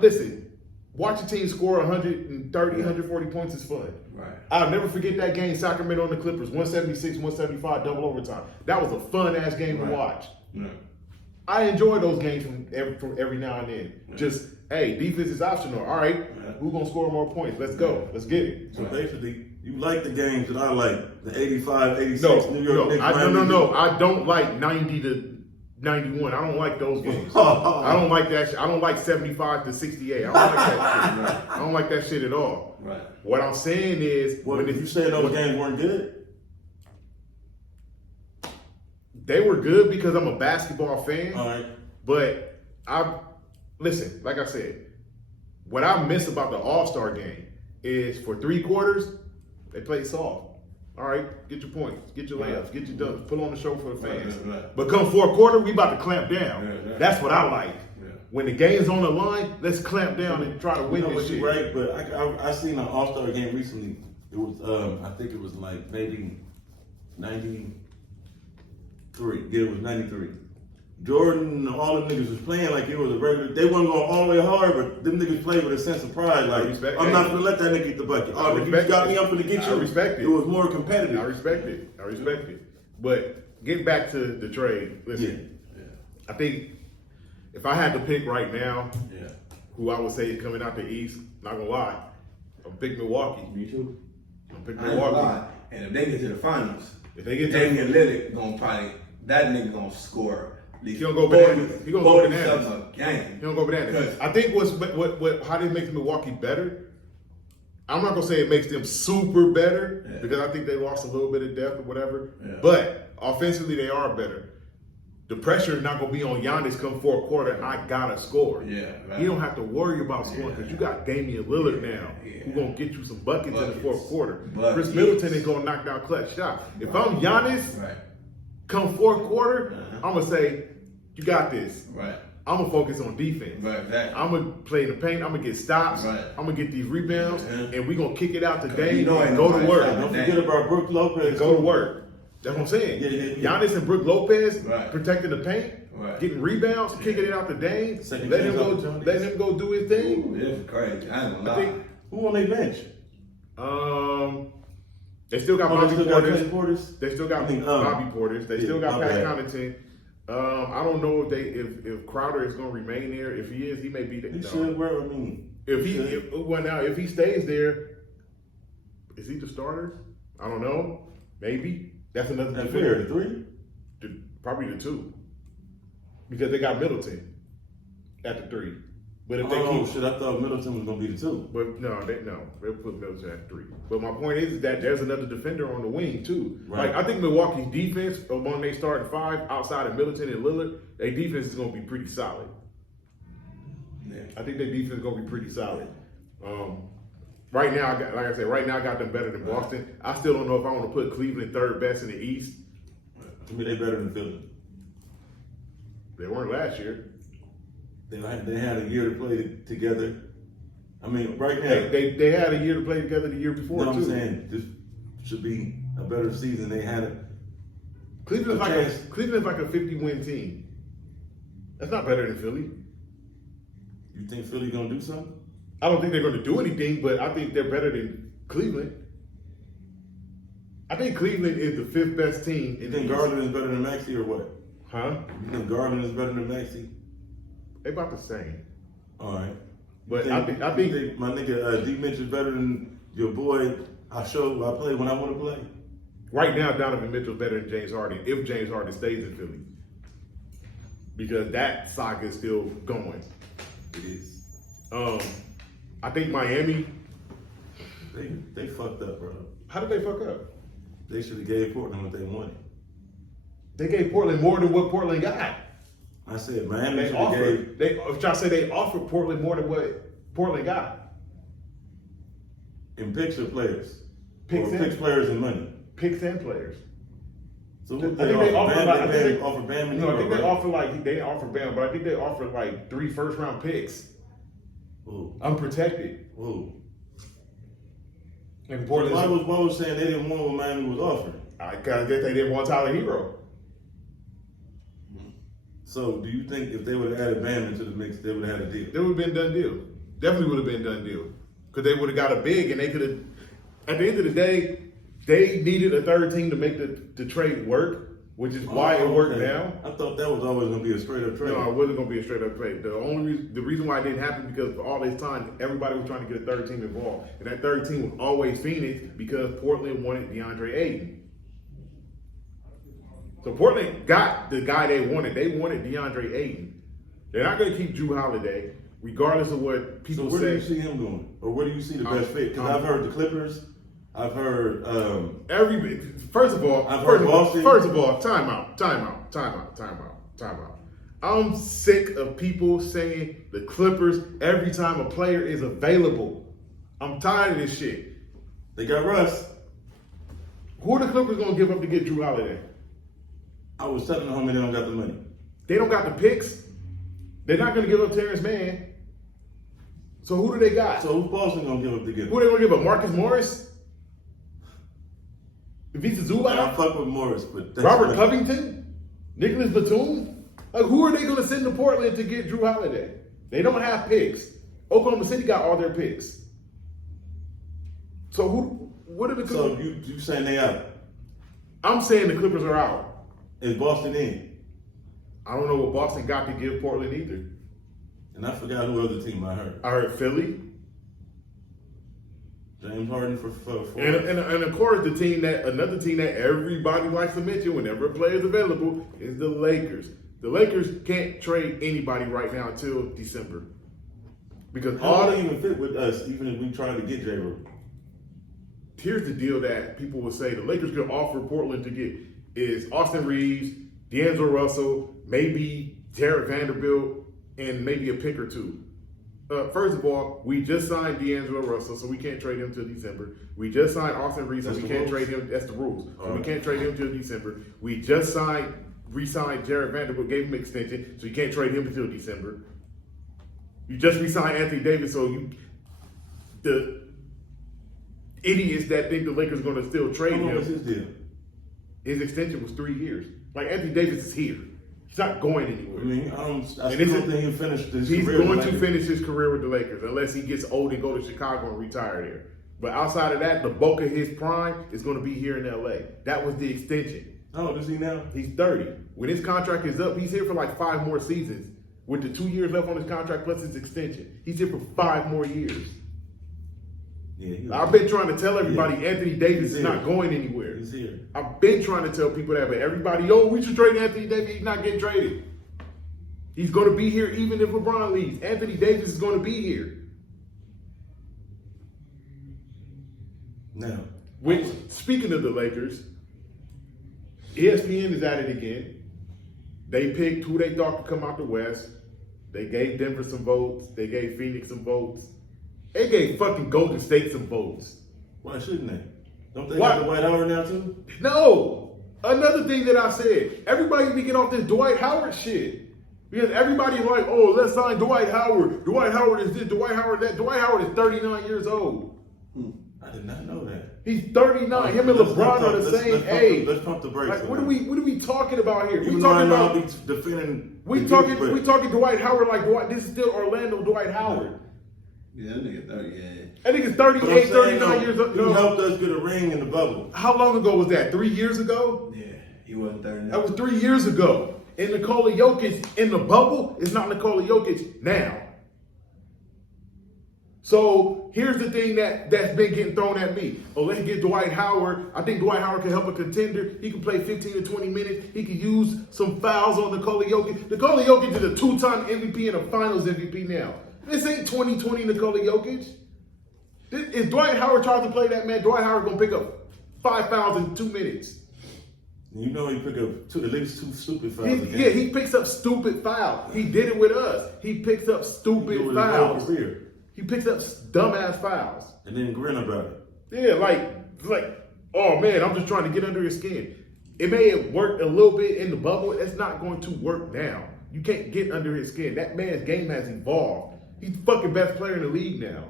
Listen, watch a team score 130, 140 points is fun. Right. I'll never forget that game, Sacramento and the Clippers, 176, 175, double overtime. That was a fun-ass game to watch. Yeah. I enjoy those games from every now and then. Just, hey, defense is optional. All right, who's going to score more points? Let's go. Let's get it. So basically, you like the games that I like, the 85, 86 No, New York Knicks. no. I don't like 90 to 91. I don't like those games. I don't like that shit. I don't like 75 to 68. I don't like that shit. I don't like that shit at all. Right. What I'm saying is, What if you say those games weren't good? they were good because I'm a basketball fan. All right. But listen, like I said, what I miss about the All-Star game is for 3 quarters, they play soft. All right, get your points, get your layups, get your dunks, put on the show for the fans. Right. But come 4th quarter, we about to clamp down. Yeah. That's what I like. Yeah. When the game's on the line, let's clamp down and try to win You know this what, shit. you're right, but I seen an All-Star game recently. It was, I think it was like maybe 93. Yeah, it was 93. Jordan and all them niggas was playing like it was a regular. They wasn't going all the way hard, but them niggas played with a sense of pride. Like, respect I'm that. not gonna let that nigga get the bucket. Oh, you respect got it. me up for the get you. I respect it. It was more competitive. I respect it. But getting back to the trade, listen, I think if I had to pick right now, who I would say is coming out the East, not gonna lie, I'm pick Milwaukee. Me too. I'm pick I ain't gonna Milwaukee. lie. And if they get to the finals, If they get to Damian Lillard gonna probably that nigga gonna score. He gonna go bananas. He gonna go bananas. A game. He don't go bananas. I think how they make Milwaukee better. I'm not gonna say it makes them super better because I think they lost a little bit of depth or whatever. Yeah. But offensively, they are better. The pressure is not going to be on Giannis come fourth quarter. I got to score. Yeah, right. You don't have to worry about scoring because you got Damian Lillard now who's going to get you some buckets in the fourth quarter. Chris Middleton is going to knock down clutch shots. If I'm Giannis, come fourth quarter, I'm going to say, you got this. Right. I'm going to focus on defense. Right, exactly. I'm going to play in the paint. I'm going to get stops. Right. I'm going to get these rebounds. And we're going to kick it out to You Dame know and go to work. Don't forget about Brook Lopez. Go to work. That's what I'm saying. Yeah. Giannis and Brook Lopez Right. protecting the paint, getting rebounds, kicking it out to Dame, Second letting him chance go, opportunities. letting him go do his thing. Ooh, it's crazy. I ain't gonna I lie. think Who on their bench? they still got Oh, Bobby they still got Portis. Trey Portis? They still got I mean, Bobby Portis. They still got my Pat bad. Connaughton. I don't know if Crowder is going to remain there. If he is, he may be there. He should wear, I mean. If he stays there, is he the starter? I don't know. Maybe that's another That's defender. fair. 3? Probably the 2, because they got Middleton at the 3. But if they Oh, keep, shit, I thought Middleton was going to be the 2. but they'll put Middleton at 3. But my point is that there's another defender on the wing too. Right. Like I think Milwaukee's defense among they starting 5 outside of Middleton and Lillard, their defense is going to be pretty solid. Yeah. I think their defense is going to be pretty solid. Right now, I got them better than Boston. I still don't know if I want to put Cleveland third best in the East. To me, they better than Philly. They weren't last year. They had a year to play together. I mean, right now, They had a year to play together the year before you know what too. I'm saying? This should be a better season. They had it. Cleveland's chance. like a 50-win team. That's not better than Philly. You think Philly gonna do something? I don't think they're going to do anything, but I think they're better than Cleveland. I think Cleveland is the 5th best team. You think Garland is better than Maxey or what? Huh? You think Garland is better than Maxey? They about the same. All right. But You I think my nigga D Mitch is better than your boy. I play when I want to play. right now Donovan Mitchell's better than James Harden if James Harden stays in Philly. Because that saga is still going. It is. I think Miami, They fucked up, bro. how did they fuck up? They should have gave Portland what they wanted. They gave Portland more than what Portland got. I said Miami They should have gave. they offered Portland more than what Portland got. In picks or players? Picks or and- picks, players, and money. Picks and players. So I what think they offered Bam, like, I think offer Bam and no, I Hero, think they right? offered like they offered Bam, but I think they offered like 3 first-round picks, Ooh. unprotected. Ooh. And Why Portland, was saying they didn't want what Miami was offering? I guess they didn't want Tyler Hero. So do you think if they would have added Bam into the mix, they would have had a deal? It would have been done deal. Definitely would have been done deal. Because they would have got a big, and they could have. At the end of the day, they needed a third team to make the trade work, which is why it worked Okay. now. I thought that was always going to be a straight up trade. No, it wasn't going to be a straight up trade. The reason why it didn't happen because for all this time, everybody was trying to get a third team involved, and that third team was always Phoenix because Portland wanted DeAndre Ayton. So Portland got the guy they wanted. They wanted DeAndre Ayton. They're not going to keep Drew Holiday, regardless of what So people where do you say. see him going? Or where do you see the best fit? Because I've heard the Clippers. I've heard First of all, I've heard Boston. time out. I'm sick of people saying the Clippers every time a player is available. I'm tired of this shit. they got Russ. Who are the Clippers gonna give up to get Drew Holiday? I was telling the homie they don't got the money. They don't got the picks. They're not gonna give up Terrence Mann. So who do they got? So who's Boston gonna give up to get Who him? they gonna give up? Marcus Morris? Visa I Zubac? fuck with Morris, but that's Robert Covington? Nicholas Batum? Like, who are they going to send to Portland to get Drew Holiday? They don't have picks. Oklahoma City got all their picks. So what are the So Clippers? you saying they out? I'm saying the Clippers are out. Is Boston in? I don't know what Boston got to give Portland either. And I forgot who other team I heard. I heard Philly. James Harden for And of course, another team that everybody likes to mention whenever a player is available is the Lakers. The Lakers can't trade anybody right now until December. Because How all do they even fit with us, even if we try to get J-Ro? here's the deal that people will say the Lakers could offer Portland to get is Austin Reeves, D'Angelo Russell, maybe Jared Vanderbilt, and maybe a pick or two. First of all, we just signed D'Angelo Russell, so we can't trade him till December. We just signed Austin Reeves, so we can't trade him. That's the rules. So we can't trade him till December. We just re-signed Jared Vanderbilt, gave him an extension, so you can't trade him until December. You just re-signed Anthony Davis, so the idiots that think the Lakers are going to still trade him. How long was his deal? His extension was 3 years. Like, Anthony Davis is here. He's not going anywhere. I mean, I still don't think he'll finish his He's career. going to finish his career with the Lakers unless he gets old and go to Chicago and retire there. But outside of that, the bulk of his prime is going to be here in LA. That was the extension. How old is he now? He's 30. When his contract is up, he's here for like 5 more seasons. With the 2 years left on his contract plus his extension, he's here for 5 more years. Yeah, I've been trying to tell everybody Anthony Davis is not going anywhere. He's here. I've been trying to tell people that, but everybody, we should trade Anthony Davis. He's not getting traded. He's going to be here even if LeBron leaves. Anthony Davis is going to be here. Now, Which, speaking of the Lakers, ESPN is at it again. They picked who they thought could come out the West. They gave Denver some votes. They gave Phoenix some votes. They gave fucking Golden State some votes. why shouldn't they? Don't they Why? have the White Howard now too? No. Another thing that I said, everybody be getting off this Dwight Howard shit. Because everybody's like, let's sign Dwight Howard. Dwight Howard is this, Dwight Howard that. Dwight Howard is 39 years old. I did not know that. He's 39. Him and LeBron are the same age. Let's pump the brakes. Like, what are we talking about here? Even We though talking I'll about be defending. we talking Dwight Howard like Dwight. This is still Orlando Dwight Howard. Yeah, that nigga 30, yeah. I think it's 38, 39 years old. He helped us get a ring in the bubble. How long ago was that? 3 years ago? Yeah, he wasn't 30. That was 3 years ago. And Nikola Jokic in the bubble is not Nikola Jokic now. So here's the thing that's been getting thrown at me. Let's get Dwight Howard. I think Dwight Howard can help a contender. He can play 15 to 20 minutes. He can use some fouls on Nikola Jokic. Nikola Jokic is a 2-time MVP and a finals MVP now. This ain't 2020 Nikola Jokic. If Dwight Howard tries to play that, man, Dwight Howard going to pick up 5 fouls in 2 minutes. You know he picked up at least 2 stupid fouls. He picks up stupid fouls. He did it with us. He picks up stupid fouls. He picks up dumbass fouls. And then grin about it. Yeah, like, oh man, I'm just trying to get under his skin. It may have worked a little bit in the bubble. It's not going to work now. You can't get under his skin. That man's game has evolved. He's the fucking best player in the league now.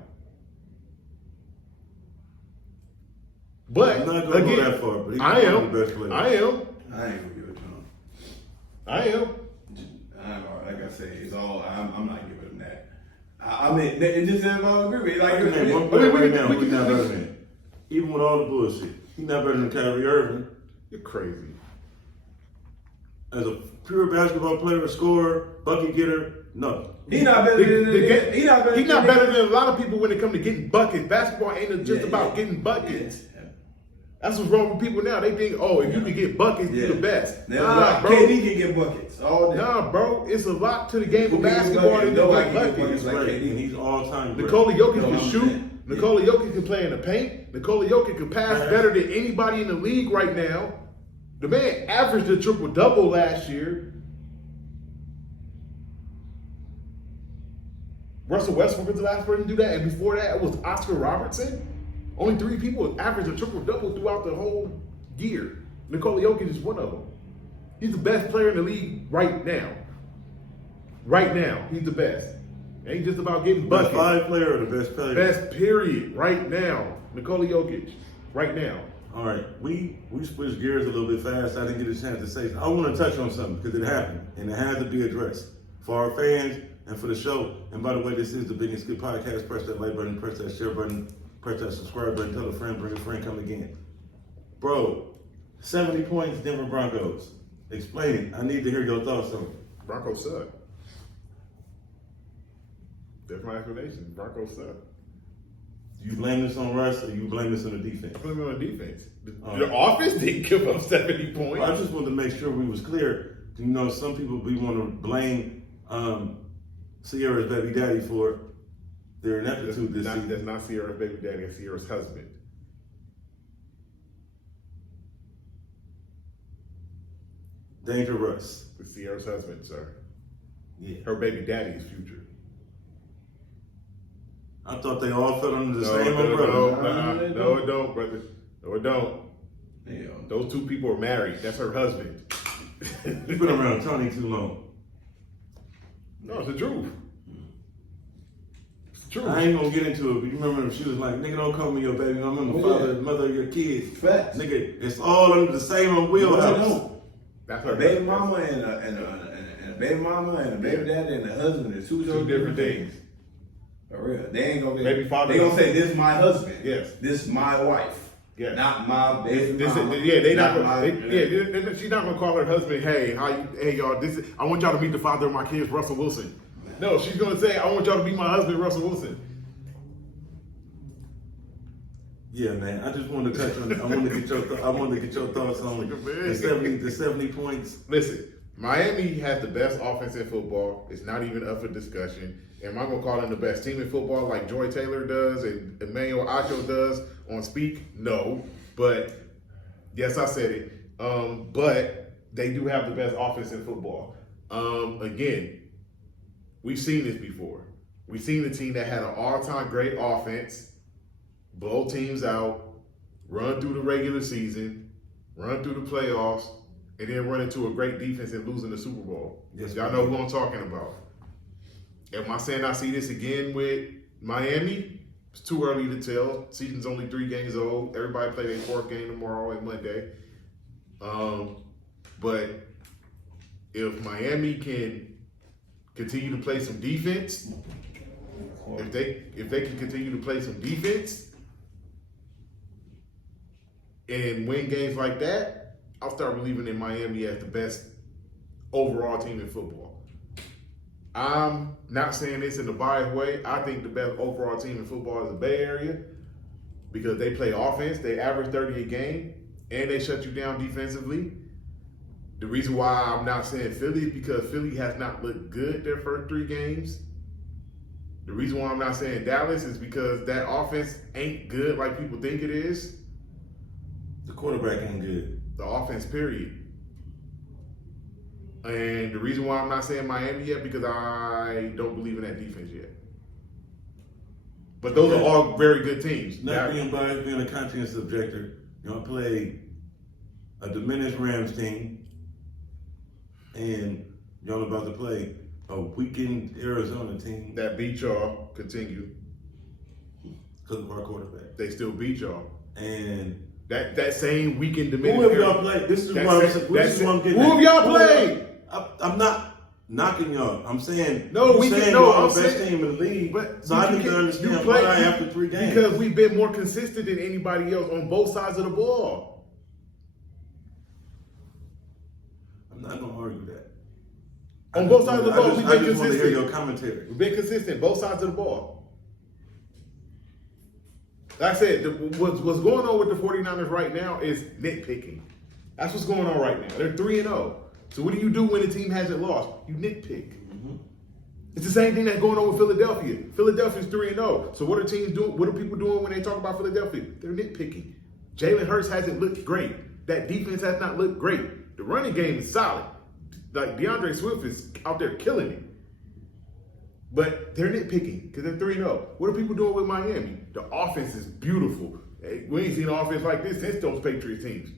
But I'm not going to go that far, but he's the best player. I am. I ain't gonna give it to him. I am. Like I said, it's all. I'm not giving him that. I mean, it just involves agree. Like, one player right now who's not better than him. Even with all the bullshit, he's not better than Kyrie Irving. You're crazy. As a pure basketball player, a scorer, bucket getter, no. He's not better than He's not better than a lot of people when it comes to getting buckets. Basketball ain't just about getting buckets. Yeah. That's what's wrong with people now. They think, if you can get buckets, you're the best. Nah, bro. KD can get buckets all day. Nah, bro. It's a lot to the game Who of can get basketball buckets? than Nobody just can get buckets. buckets like KD. And he's all time. Nikola Jokic No, can I'm shoot. saying. Nikola Jokic can play in the paint. Nikola Jokic can pass better than anybody in the league right now. The man averaged a triple-double last year. Russell Westbrook was the last person to do that, and before that, it was Oscar Robertson. Only 3 people averaged a triple-double throughout the whole year. Nikola Jokic is one of them. He's the best player in the league right now. Right now, he's the best. It ain't just about getting Best buckets. 5 player or the best player? Best period right now. Nikola Jokic. Right now. All right, we switched gears a little bit fast. I didn't get a chance to say something. I want to touch on something because it happened and it had to be addressed for our fans and for the show. And by the way, this is the Big and Skip podcast. Press that like button, press that share button, press that subscribe button, tell a friend, bring a friend, come again. Bro, 70 points, Denver Broncos. Explain it. I need to hear your thoughts on it. Broncos suck. That's my explanation. Broncos suck. You blame this on Russ or you blame this on the defense? Put them on defense. The offense didn't give up 70 points. I just wanted to make sure we was clear. You know, some people want to blame Sierra's baby daddy for their ineptitude this season. That's not Sierra's baby daddy. That's Sierra's husband. Dangerous. It's Sierra's husband, sir. Yeah. Her baby daddy's future. I thought they all fell under the No, same no, umbrella. no, it don't, brother. No, it don't. Yeah. Those two people are married. That's her husband. You've been around Tony too long. No, it's the truth. It's the truth. I ain't gonna get into it, but you remember she was like, nigga, don't call me your baby. I'm the father, mother of your kids. Facts. Nigga, it's all under the same wheelhouse. That's A her baby husband. mama and a baby mama and a baby daddy and a husband are Two different things. For real. They ain't gonna be. Baby father. They gonna say this is my husband. Yes. This is my wife. Yes. Not my baby mama. They not my, gonna. She's not gonna call her husband. Hey, hey y'all. I want y'all to meet the father of my kids, Russell Wilson. No, she's gonna say, I want y'all to be my husband, Russell Wilson. Yeah, man. I just wanted to touch on. I wanted to get your thoughts on the 70 points. Listen, Miami has the best offense in football. It's not even up for discussion. Am I gonna call them the best team in football like Joy Taylor does and Emmanuel Acho does on Speak? No, but yes, I said it. But they do have the best offense in football. Again, we've seen this before. We've seen a team that had an all-time great offense, blow teams out, run through the regular season, run through the playoffs, and then run into a great defense and losing the Super Bowl. Yes, y'all know who I'm talking about. Am I saying I see this again with Miami? It's too early to tell. Season's only 3 games old. Everybody play their 4th game tomorrow and Monday. But if Miami can continue to play some defense, if they can continue to play some defense and win games like that, I'll start believing in Miami as the best overall team in football. I'm not saying this in a biased way. I think the best overall team in football is the Bay Area because they play offense. They average 30 a game, and they shut you down defensively. The reason why I'm not saying Philly is because Philly has not looked good their first 3 games. The reason why I'm not saying Dallas is because that offense ain't good like people think it is. The quarterback ain't good. The offense, period. And the reason why I'm not saying Miami yet because I don't believe in that defense yet. But those are all very good teams. Not being biased, being a conscientious objector, y'all play a diminished Rams team, and y'all about to play a weakened Arizona team that beat y'all. Continue. Because of our quarterback. They still beat y'all. And that same weekend diminished. who have y'all played? This is what I'm getting. Who have y'all played? I'm not knocking y'all. I'm saying no. We saying can no. y'all I'm the best saying, team in the league. But so I need to understand why after 3 games. Because we've been more consistent than anybody else on both sides of the ball. I'm not gonna argue that. On both sides of the ball, we've been I just consistent. want to hear your commentary. We've been consistent, both sides of the ball. Like I said, what's going on with the 49ers right now is nitpicking. That's what's going on right now. They're 3-0. So what do you do when a team hasn't lost? You nitpick. Mm-hmm. It's the same thing that's going on with Philadelphia. Philadelphia's 3-0. So what are teams doing? What are people doing when they talk about Philadelphia? They're nitpicking. Jalen Hurts hasn't looked great. That defense has not looked great. The running game is solid. Like DeAndre Swift is out there killing it. But they're nitpicking because they're 3-0. What are people doing with Miami? The offense is beautiful. Hey, we ain't seen an offense like this since those Patriots teams.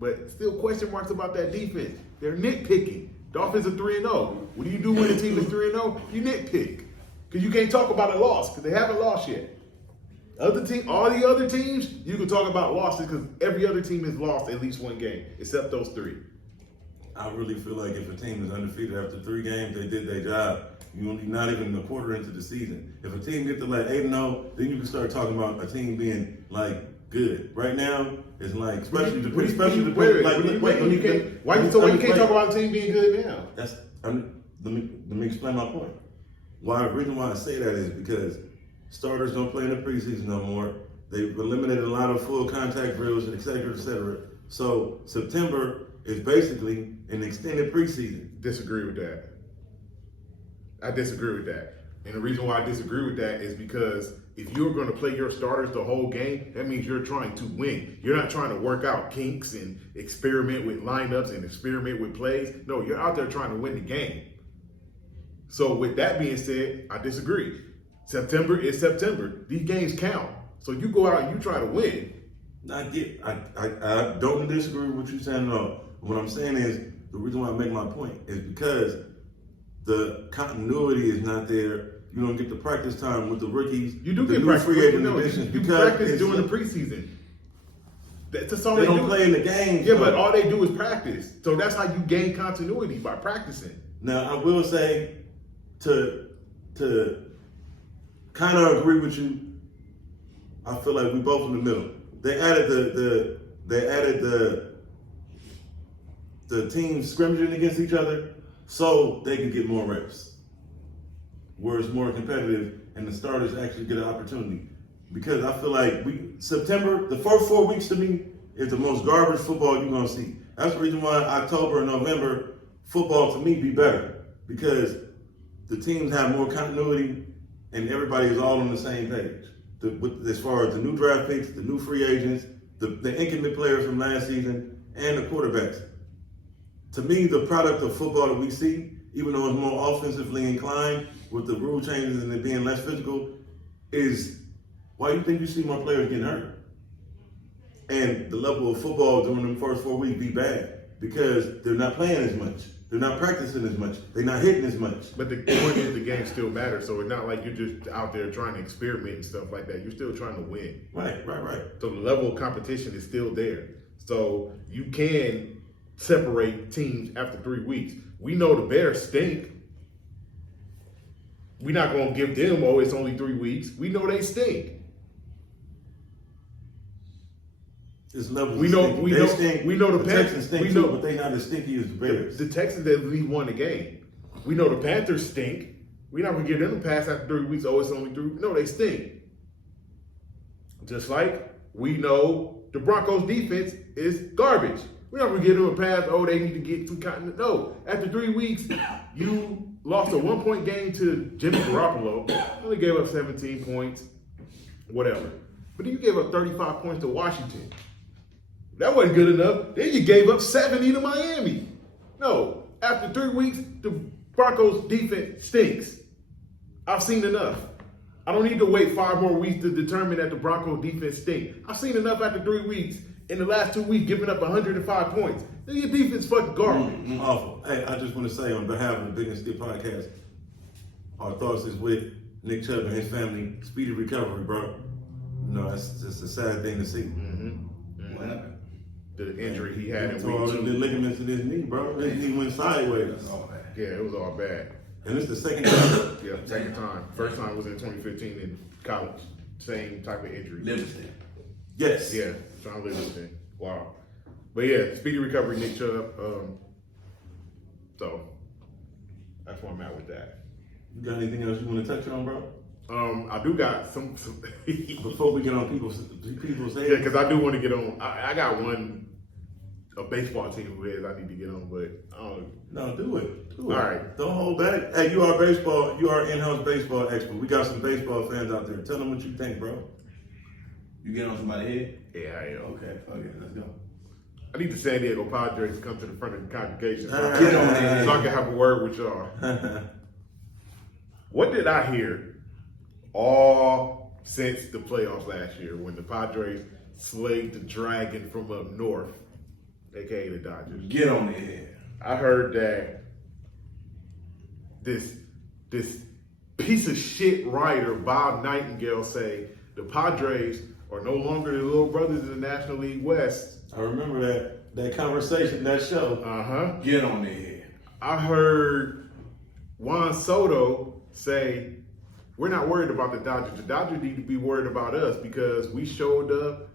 But still question marks about that defense. They're nitpicking. The offense is 3-0. What do you do when the team is 3-0? You nitpick. Because you can't talk about a loss because they haven't lost yet. All the other teams, you can talk about losses because every other team has lost at least 1 game, except those 3. I really feel like if a team is undefeated after 3 games, they did their job. You're only not even a quarter into the season. If a team gets to like 8-0, then you can start talking about a team being like good. Right now, it's like why you can't talk about a team being good now? Let me explain my point. The reason why I say that is because starters don't play in the preseason no more. They've eliminated a lot of full contact drills, et cetera, et cetera. So September is basically an extended preseason. Disagree with that. I disagree with that. And the reason why I disagree with that is because if you're going to play your starters the whole game, that means you're trying to win. You're not trying to work out kinks and experiment with lineups and experiment with plays. No, you're out there trying to win the game. So with that being said, I disagree. September is September. These games count. So you go out and you try to win. I don't disagree with what you're saying at all. What I'm saying is, the reason why I make my point is because the continuity is not there. You don't get the practice time with the rookies. You do the get new practice. free agent No, additions you because practice during the preseason. That's all they they don't do. play in the games. Yeah, but all they do is practice. So that's how you gain continuity, by practicing. Now I will say to kind of agree with you. I feel like we both in the middle. They added the teams scrimmaging against each other so they can get more reps, where it's more competitive and the starters actually get an opportunity. Because I feel like September, the first 4 weeks to me is the most garbage football you're gonna see. That's the reason why October and November football to me be better, because the teams have more continuity and everybody is all on the same page. As far as the new draft picks, the new free agents, the incumbent players from last season, and the quarterbacks. To me, the product of football that we see, even though it's more offensively inclined with the rule changes and it being less physical, is why you think you see more players getting hurt? And the level of football during the first 4 weeks be bad because they're not playing as much. They're not practicing as much. They're not hitting as much. But the point is, the game still matters. So it's not like you're just out there trying to experiment and stuff like that. You're still trying to win. Right. So the level of competition is still there. So you can separate teams after 3 weeks. We know the Bears stink. We're not going to give them, oh, it's only 3 weeks. We know they stink. This level We know the Texans stink we too, know, but they not as stinky as the Bears. The Texans at least won the game. We know the Panthers stink. We're not going to give them a pass after 3 weeks. Oh, it's only 3 weeks. No, they stink. Just like we know the Broncos defense is garbage. We're not going to give them a pass. Oh, they need to get some continuity. No, after 3 weeks, you lost a 1 point game to Jimmy Garoppolo. Only gave up 17 points, whatever. But then you gave up 35 points to Washington. That wasn't good enough. Then you gave up 70 to Miami. No, after 3 weeks, the Broncos defense stinks. I've seen enough. I don't need to wait 5 more weeks to determine that the Broncos defense stinks. I've seen enough after 3 weeks. In the last 2 weeks, giving up 105 points. Then your defense fucking garbage. Awful. Hey, I just want to say on behalf of the Big and Stick podcast, our thoughts is with Nick Chubb and his family. Speedy recovery, bro. No, it's just a sad thing to see. What happened? The injury he had in So all week the 2. ligaments in his knee, bro. His knee went sideways. Oh, man. Yeah, it was all bad. And it's the second time. Yeah, second time. First time was in 2015 in college. Same type of injury. Livingston. Yes. Yeah, John Livingston. Wow. But yeah, speedy recovery, Nick Chubb. So that's where I'm at with that. You got anything else you want to touch on, bro? I do got some Before we get on people's heads. yeah, because I do want to get on. I got a baseball team who is I need to get on, but I don't. No, do it. All right. Don't hold back. Hey, you are in-house baseball expert. We got some baseball fans out there. Tell them what you think, bro. You get on somebody's head? Yeah, I am. Okay, fuck it, let's go. I need the San Diego Padres to come to the front of the congregation so Get on there. I can have a word with y'all. What did I hear all since the playoffs last year when the Padres slayed the dragon from up north, aka the Dodgers? Get on their head. I heard that this piece of shit writer, Bob Nightingale, say the Padres are no longer the little brothers of the National League West. I remember that conversation, that show. Get on their head. I heard Juan Soto say, we're not worried about the Dodgers. The Dodgers need to be worried about us because we showed up,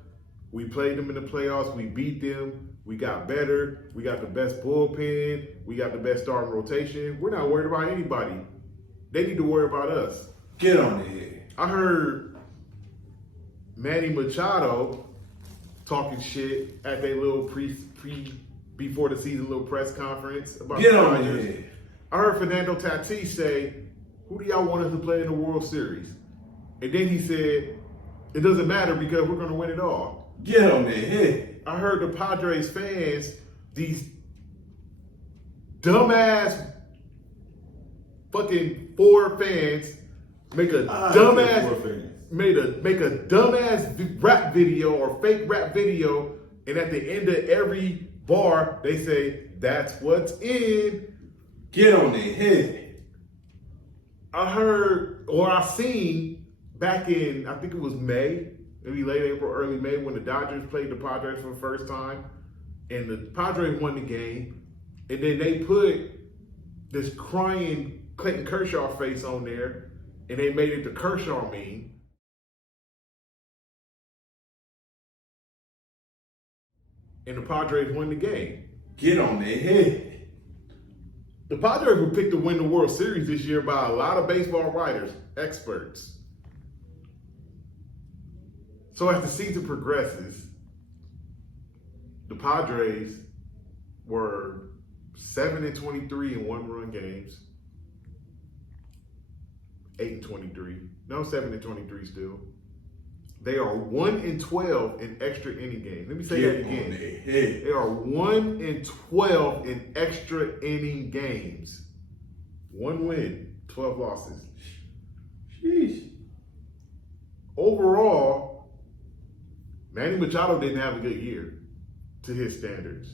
we played them in the playoffs, we beat them, we got better, we got the best bullpen, we got the best starting rotation. We're not worried about anybody. They need to worry about us. Get on their head. I heard Manny Machado talking shit at their little before the season little press conference about Get the on Dodgers. their head. I heard Fernando Tatis say, who do y'all want us to play in the World Series? And then he said, it doesn't matter because we're going to win it all. Get on their head. I heard the Padres fans, these dumbass fucking Ford fans, make a dumbass rap video or fake rap video, and at the end of every bar, they say, that's what's in. Get on their head. I heard, or I seen back in, I think it was May, maybe late April, early May, when the Dodgers played the Padres for the first time, and the Padres won the game, and then they put this crying Clayton Kershaw face on there, and they made it the Kershaw meme. And the Padres won the game. Get on their head. The Padres were picked to win the World Series this year by a lot of baseball writers, experts. So as the season progresses, the Padres were 7-23 in one-run games. 8-23. No, 7-23 still. They are 1-12 in extra inning games. Let me say that again. They are 1-12 in extra inning games. 1 win, 12 losses. Sheesh. Overall, Manny Machado didn't have a good year to his standards.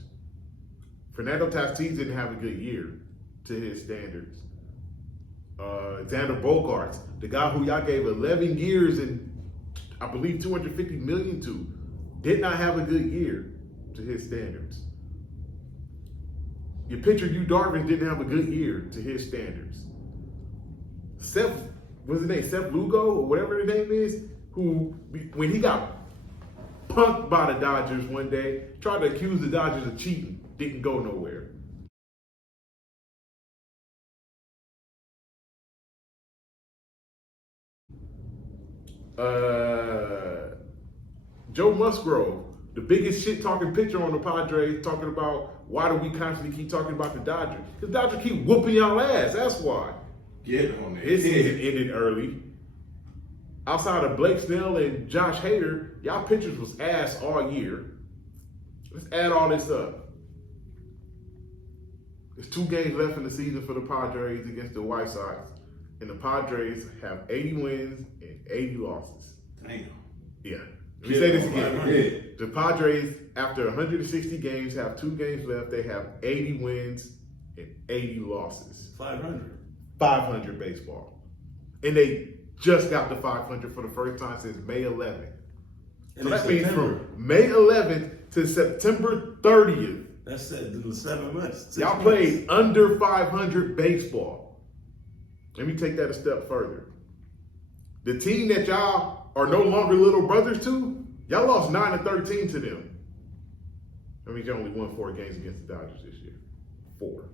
Fernando Tatis didn't have a good year to his standards. Xander Bogaerts, the guy who y'all gave 11 years and I believe $250 million to, did not have a good year to his standards. Your pitcher, Yu Darvish, didn't have a good year to his standards. What's his name? Seth Lugo, or whatever his name is, who, when he got punked by the Dodgers one day, tried to accuse the Dodgers of cheating, didn't go nowhere. Joe Musgrove, the biggest shit-talking pitcher on the Padres, talking about why do we constantly keep talking about the Dodgers? Because Dodgers keep whooping y'all ass, that's why. Get on their His season head. ended early. Outside of Blake Snell and Josh Hader, y'all pitchers was ass all year. Let's add all this up. There's 2 games left in the season for the Padres against the White Sox, and the Padres have 80 wins and 80 losses. Damn. Yeah. Let me say this on my again. head. The Padres, after 160 games, have 2 games left. They have 80 wins and 80 losses. 500. 500 baseball. And they just got to 500 for the first time since May 11th. And So that it's means September. from May 11th to September 30th, That's 7 months. 6 y'all months. played under 500 baseball. Let me take that a step further. The team that y'all are no longer little brothers to, y'all lost 9-13 to them. That means you only won 4 games against the Dodgers this year. 4.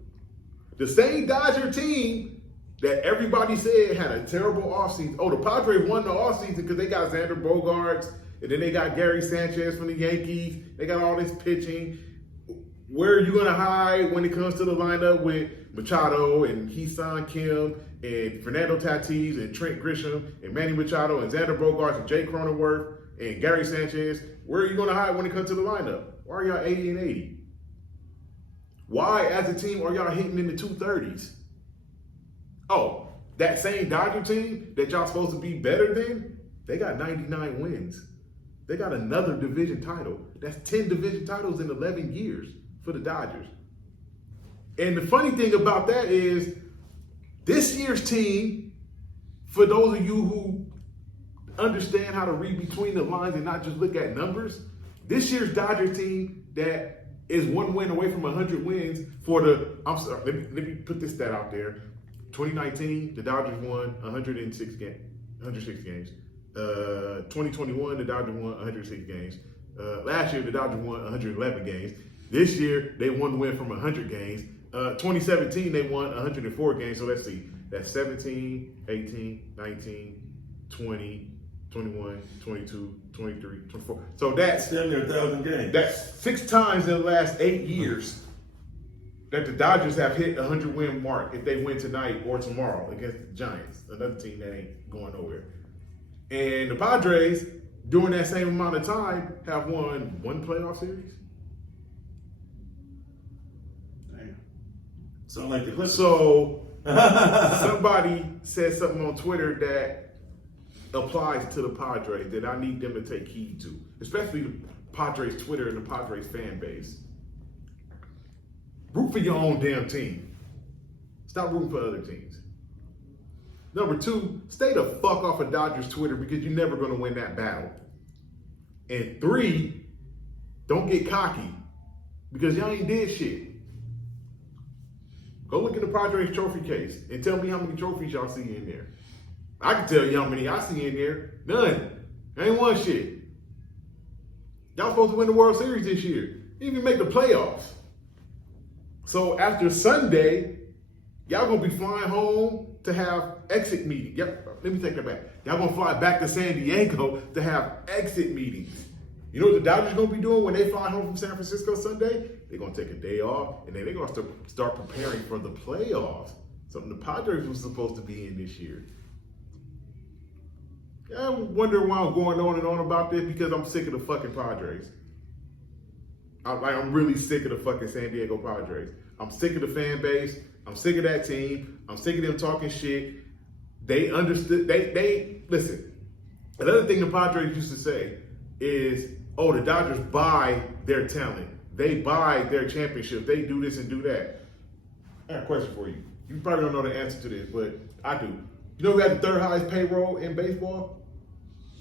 The same Dodger team that everybody said had a terrible offseason. Oh, the Padres won the offseason because they got Xander Bogaerts, and then they got Gary Sanchez from the Yankees. They got all this pitching. Where are you going to hide when it comes to the lineup with Machado and Hee-San Kim and Fernando Tatis and Trent Grisham and Manny Machado and Xander Bogaerts and Jay Cronenworth and Gary Sanchez? Where are you going to hide when it comes to the lineup? Why are y'all 80 and 80? Why, as a team, are y'all hitting in the 230s? Oh, that same Dodger team that y'all supposed to be better than, they got 99 wins. They got another division title. That's 10 division titles in 11 years for the Dodgers. And the funny thing about that is, this year's team, for those of you who understand how to read between the lines and not just look at numbers, this year's Dodgers team that is 1 win away from 100 wins for the, I'm sorry, let me put this stat out there. 2019, the Dodgers won 106 games. 2021, the Dodgers won 106 games. Last year, the Dodgers won 111 games. This year, they won the win from 100 games. 2017, they won 104 games. So let's see. That's 17, 18, 19, 20, 21, 22, 23, 24. So that's Damn near 1,000 games. that's 6 times in the last 8 years that the Dodgers have hit the 100-win mark if they win tonight or tomorrow against the Giants, another team that ain't going nowhere. And the Padres, during that same amount of time, have won one playoff series. Damn. Sound like the Clippers. So somebody said something on Twitter that applies to the Padres that I need them to take heed to, especially the Padres Twitter and the Padres fan base. Root for your own damn team. Stop rooting for other teams. Number 2, stay the fuck off of Dodgers Twitter because you're never going to win that battle. And 3, don't get cocky because y'all ain't did shit. Go look at the Padres trophy case and tell me how many trophies y'all see in there. I can tell you how many I see in there. None. Ain't one shit. Y'all supposed to win the World Series this year. Didn't even make the playoffs. So after Sunday, y'all gonna be flying home to have exit meetings. Yep, let me take that back. Y'all gonna fly back to San Diego to have exit meetings. You know what the Dodgers gonna be doing when they fly home from San Francisco Sunday? They're gonna take a day off and then they're gonna start preparing for the playoffs. Something the Padres was supposed to be in this year. Yeah, I wonder why I'm going on and on about this because I'm sick of the fucking Padres. I'm really sick of the fucking San Diego Padres. I'm sick of the fan base. I'm sick of that team. I'm sick of them talking shit. They understood. They listen. Another thing the Padres used to say is, "Oh, the Dodgers buy their talent. They buy their championship. They do this and do that." I got a question for you. You probably don't know the answer to this, but I do. You know who had the third highest payroll in baseball?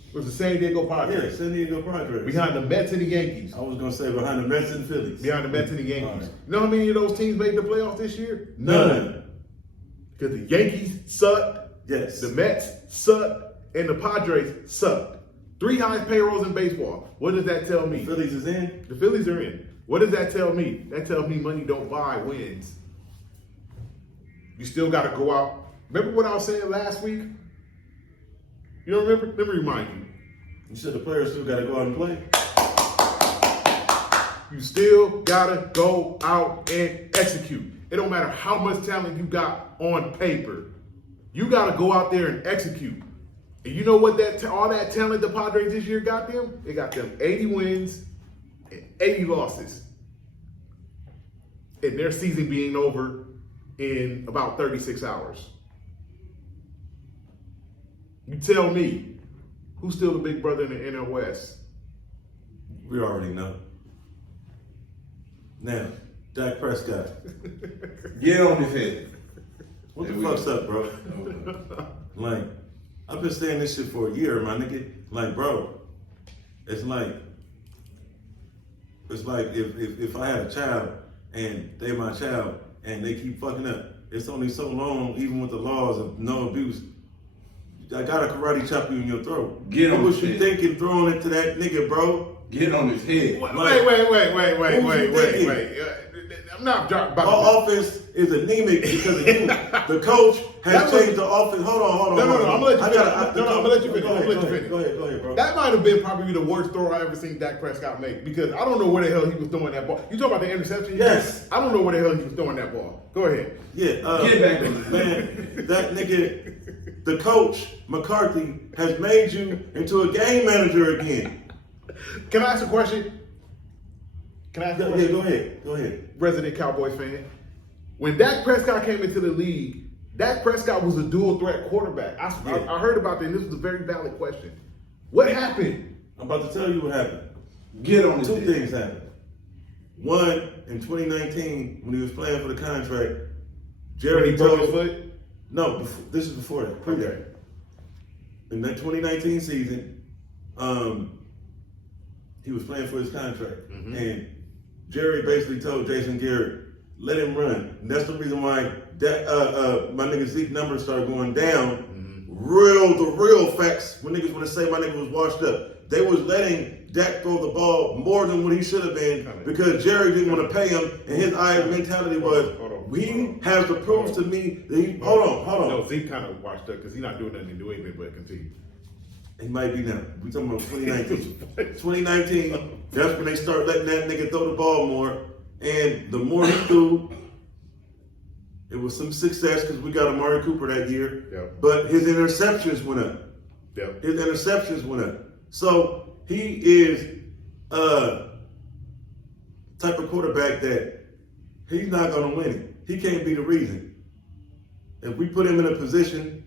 It was the San Diego Padres. Yeah, San Diego Padres. Behind the Mets and the Yankees. I was going to say behind the Mets and Phillies. Behind the Mets and the Yankees. Right. You know how many of those teams made the playoffs this year? None. Because the Yankees sucked, Yes. the Mets sucked, and the Padres sucked. 3 highest payrolls in baseball. What does that tell me? The Phillies is in. The Phillies are in. What does that tell me? That tells me money don't buy wins. You still got to go out. Remember what I was saying last week? You don't remember? Let me remind you. You said the players still got to go out and play. You still gotta go out and execute. It don't matter how much talent you got on paper. You gotta go out there and execute. And you know what all that talent the Padres this year got them? It got them 80 wins and 80 losses. And their season being over in about 36 hours. You tell me, who's still the big brother in the NL West? We already know. Now, Dak Prescott. Get on his head. What the fuck's up, bro? Like, I've been saying this shit for a year, my nigga. Like, bro, it's like if I had a child and they my child and they keep fucking up, it's only so long, even with the laws of no abuse. I gotta karate chop you in your throat. Get on What was his you head. thinking throwing it to that nigga, bro? Get on his head. Wait. What was you thinking? I'm not about Our offense is anemic because of you. The coach has changed the offense. Hold on. No, I'm gonna let you finish. I'm gonna let you finish. Go ahead, bro. That might have been probably the worst throw I ever seen Dak Prescott make because I don't know where the hell he was throwing that ball. You talking about the interception? Yes. I don't know where the hell he was throwing that ball. Go ahead. Yeah, Get back on the man. That nigga, the coach McCarthy has made you into a game manager again. Can I ask a question? Yeah, go ahead. Resident Cowboys fan. When Dak Prescott came into the league, Dak Prescott was a dual threat quarterback. I heard about that, and this was a very valid question. What happened? I'm about to tell you what happened. Get on his Two head. things happened. One, in 2019, when he was playing for the contract, When Jerry he broke his told... foot? No, this is before that. Okay. In that 2019 season, he was playing for his contract. Mm-hmm. And Jerry basically told Jason Garrett, let him run. And that's the reason why my nigga Zeke numbers started going down. Mm-hmm. The real facts, when niggas want to say my nigga was washed up, they was letting Dak throw the ball more than what he should have been because Jerry didn't want to pay him, and his mentality was, he has to prove to me that he... Hold on. No, Zeke kind of washed up because he's not doing nothing in New England, but continue. He might be now. We talking about 2019. 2019, that's when they start letting that nigga throw the ball more. And the more he threw, it was some success because we got Amari Cooper that year. Yep. But his interceptions went up. Yep. His interceptions went up. So he is a type of quarterback that he's not going to win it. He can't be the reason. If we put him in a position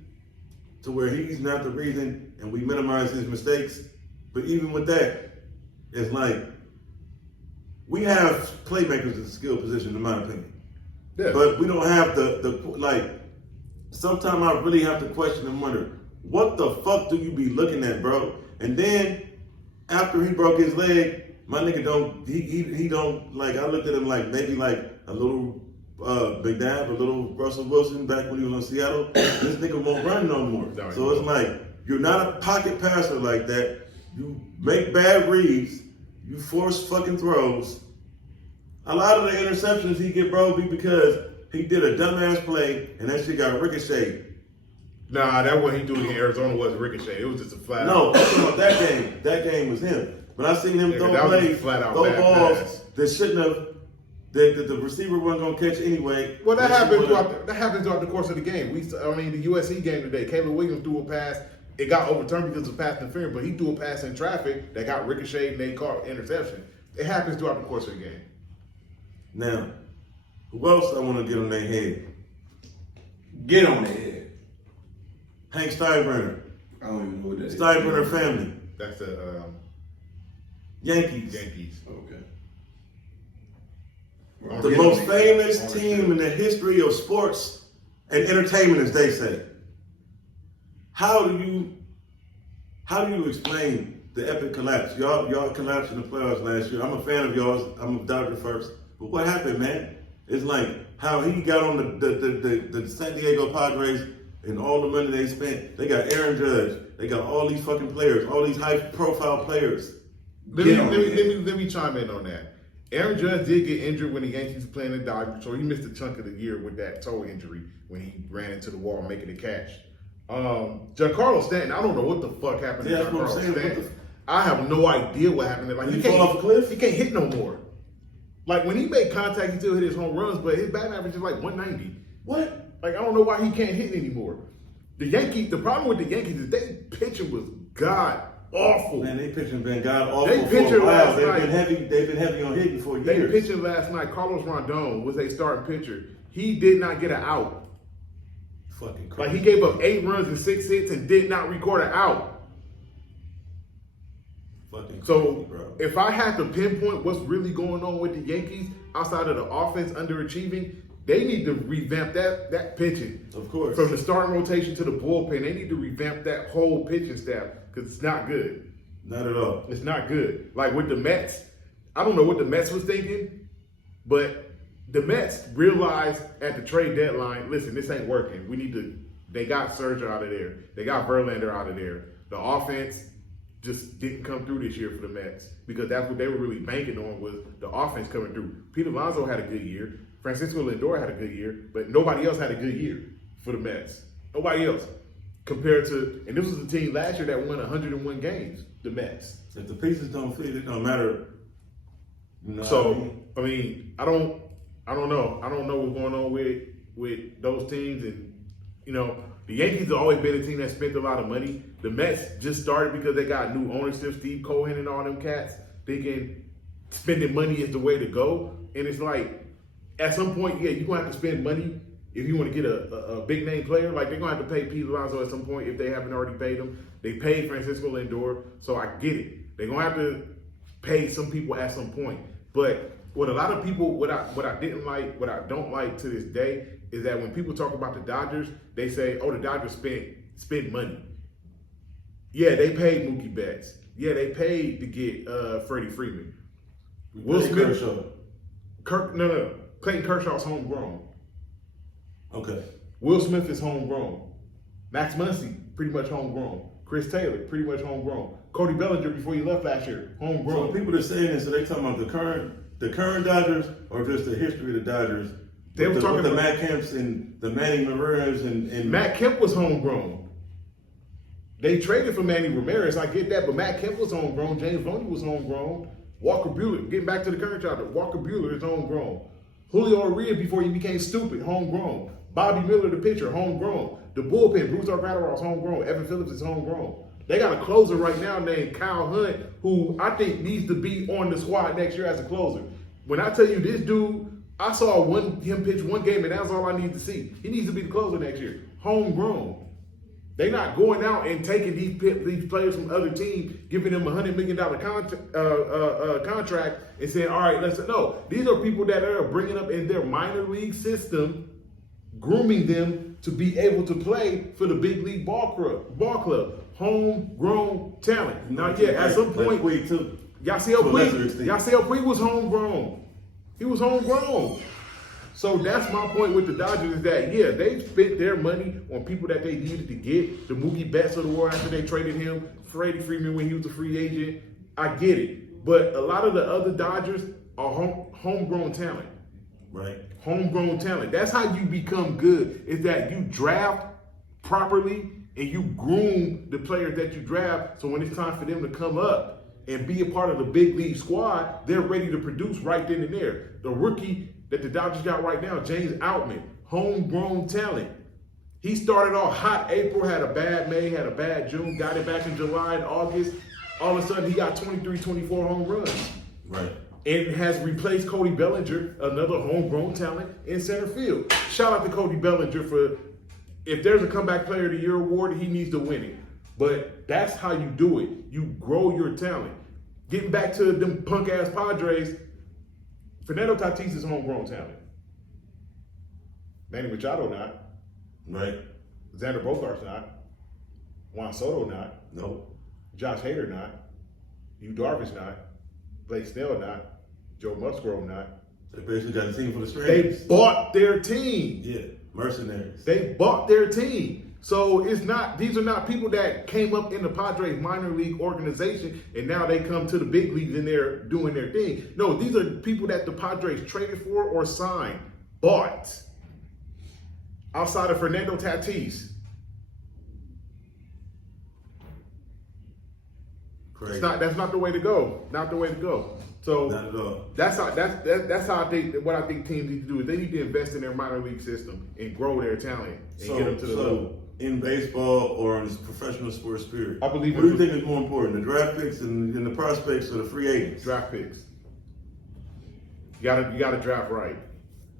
to where he's not the reason and we minimize his mistakes, but even with that, it's like we have playmakers at the skill position, in my opinion. Yeah. But we don't have the like, sometimes I really have to question and wonder, what the fuck do you be looking at, bro? And then after he broke his leg, my nigga he don't, like, I looked at him like maybe like a little McNabb, a little Russell Wilson back when he was in Seattle. This nigga won't run no more. No, So it's like, you're not a pocket passer like that. You make bad reads. You force fucking throws. A lot of the interceptions he get, bro, be because he did a dumbass play and that shit got ricocheted. Nah, that what he doing in Arizona was ricochet. It was just a flat. No, I'm talking about that game. That game was him. But I seen him Yeah, throw that was plays, flat out throw bad balls pass. that shouldn't have. That the receiver wasn't gonna catch anyway. Well, that shit happened wasn't- throughout the course of the game. The USC game today, Caleb Williams threw a pass. It got overturned because of pass interference, but he threw a pass in traffic that got ricocheted and they caught interception. It happens throughout the course of the game. Now, who else I want to get on their head? Get on the head. Hank Steinbrenner, I don't even know what that is. Steinbrenner family, That's the Yankees. Yankees. Okay. The most famous team in the history of sports and entertainment, as they say. How do you explain the epic collapse? Y'all collapsed in the playoffs last year. I'm a fan of y'all's. I'm a Dodger first. But what happened, man? It's like how he got on the San Diego Padres and all the money they spent. They got Aaron Judge. They got all these fucking players, all these high-profile players. Let me chime in on that. Aaron Judge did get injured when the Yankees were playing the Dodgers, so he missed a chunk of the year with that toe injury when he ran into the wall making a catch. Giancarlo Stanton, I don't know what the fuck happened Yeah, to that's what I'm Giancarlo saying. Stanton. I have no idea what happened. Like, Did he fall off a cliff? He can't hit no more. Like, when he made contact, he still hit his home runs, but his batting average is like 190. What? Like, I don't know why he can't hit anymore. The problem with the Yankees is they pitching was god awful. Man, they pitching been god awful They for a pitching while. last They've night. been heavy on hitting for They years. pitching last night. Carlos Rondon was a starting pitcher. He did not get an out. Fucking Like, crazy. he gave up 8 runs and 6 hits and did not record an out. Fucking So crazy, bro. if I had to pinpoint what's really going on with the Yankees outside of the offense underachieving, they need to revamp that pitching. Of course. From the starting rotation to the bullpen, they need to revamp that whole pitching staff because it's not good. Not at all. It's not good. Like with the Mets, I don't know what the Mets was thinking, but the Mets realized at the trade deadline, listen, this ain't working. They got Serge out of there. They got Verlander out of there. The offense just didn't come through this year for the Mets because that's what they were really banking on was the offense coming through. Pete Alonso had a good year. Francisco Lindor had a good year, but nobody else had a good year for the Mets. Nobody else. Compared to, and this was a team last year that won 101 games, the Mets. If the pieces don't fit, it don't matter. You know what I So, mean? I mean, I don't know. I don't know what's going on with those teams. And, you know, the Yankees have always been a team that spent a lot of money. The Mets just started because they got new ownership, Steve Cohen and all them cats, thinking spending money is the way to go. And it's like, at some point, yeah, you're going to have to spend money if you want to get a big name player. Like, they're going to have to pay Pete Alonso at some point if they haven't already paid him. They paid Francisco Lindor, so I get it. They're going to have to pay some people at some point. But what a lot of people, what I didn't like, what I don't like to this day is that when people talk about the Dodgers, they say, oh, the Dodgers spent money. Yeah, they paid Mookie Betts. Yeah, they paid to get Freddie Freeman. Will Smith, Kershaw. Clayton Kershaw's homegrown. Okay. Will Smith is homegrown. Max Muncy, pretty much homegrown. Chris Taylor, pretty much homegrown. Cody Bellinger, before he left last year, So homegrown. people that saying this, so they talking about the current Dodgers or just the history of the Dodgers? They were talking with the about Matt Kemps and the Manny Ramirez and Matt Kemp was homegrown. They traded for Manny Ramirez, I get that, but Matt Kemp was homegrown. James Loney was homegrown. Walker Buehler, getting back to the current chapter, Walker Buehler is homegrown. Julio Urias, before he became stupid, homegrown. Bobby Miller, the pitcher, homegrown. The bullpen, Bruce Graterol's homegrown. Evan Phillips is homegrown. They got a closer right now named Kyle Hunt, who I think needs to be on the squad next year as a closer. When I tell you this dude, I saw him pitch one game, and that's all I need to see. He needs to be the closer next year. Homegrown. They're not going out and taking these players from other teams, giving them $100 million contract and saying, all right, no. These are people that are bringing up in their minor league system, grooming them to be able to play for the big league ball club. Homegrown talent. Now, yeah, at some point, Yasiel Puig was homegrown. He was homegrown. So that's my point with the Dodgers is that, yeah, they spent their money on people that they needed to get. The Mookie Betts of the world after they traded him, Freddie Freeman when he was a free agent. I get it. But a lot of the other Dodgers are homegrown talent. Right. Homegrown talent. That's how you become good, is that you draft properly and you groom the players that you draft, so when it's time for them to come up and be a part of the big league squad, they're ready to produce right then and there. The rookie that the Dodgers got right now, James Outman, homegrown talent. He started off hot April, had a bad May, had a bad June, got it back in July and August. All of a sudden, he got 23, 24 home runs. Right. And has replaced Cody Bellinger, another homegrown talent, in center field. Shout out to Cody Bellinger for, if there's a comeback player of the year award, he needs to win it. But that's how you do it. You grow your talent. Getting back to them punk-ass Padres, Fernando Tatis is homegrown talent. Manny Machado not. Right. Xander Bogaerts not. Juan Soto not. Nope. Josh Hader not. Yu Darvish not. Blake Snell not. Joe Musgrove not. They basically got a team for the They strangers. bought their team. Yeah, mercenaries. They bought their team. So it's not, these are not people that came up in the Padres minor league organization and now they come to the big leagues and they're doing their thing. No, these are people that the Padres traded for or signed, bought. Outside of Fernando Tatis. Crazy. That's not the way to go. Not the way to go. So Not at all. that's how I think, what I think teams need to do is they need to invest in their minor league system and grow their talent and get them to the level. In baseball or in professional sports spirit, I believe what do you think is more important, the draft picks and the prospects or the free agents? Draft picks. You gotta draft right.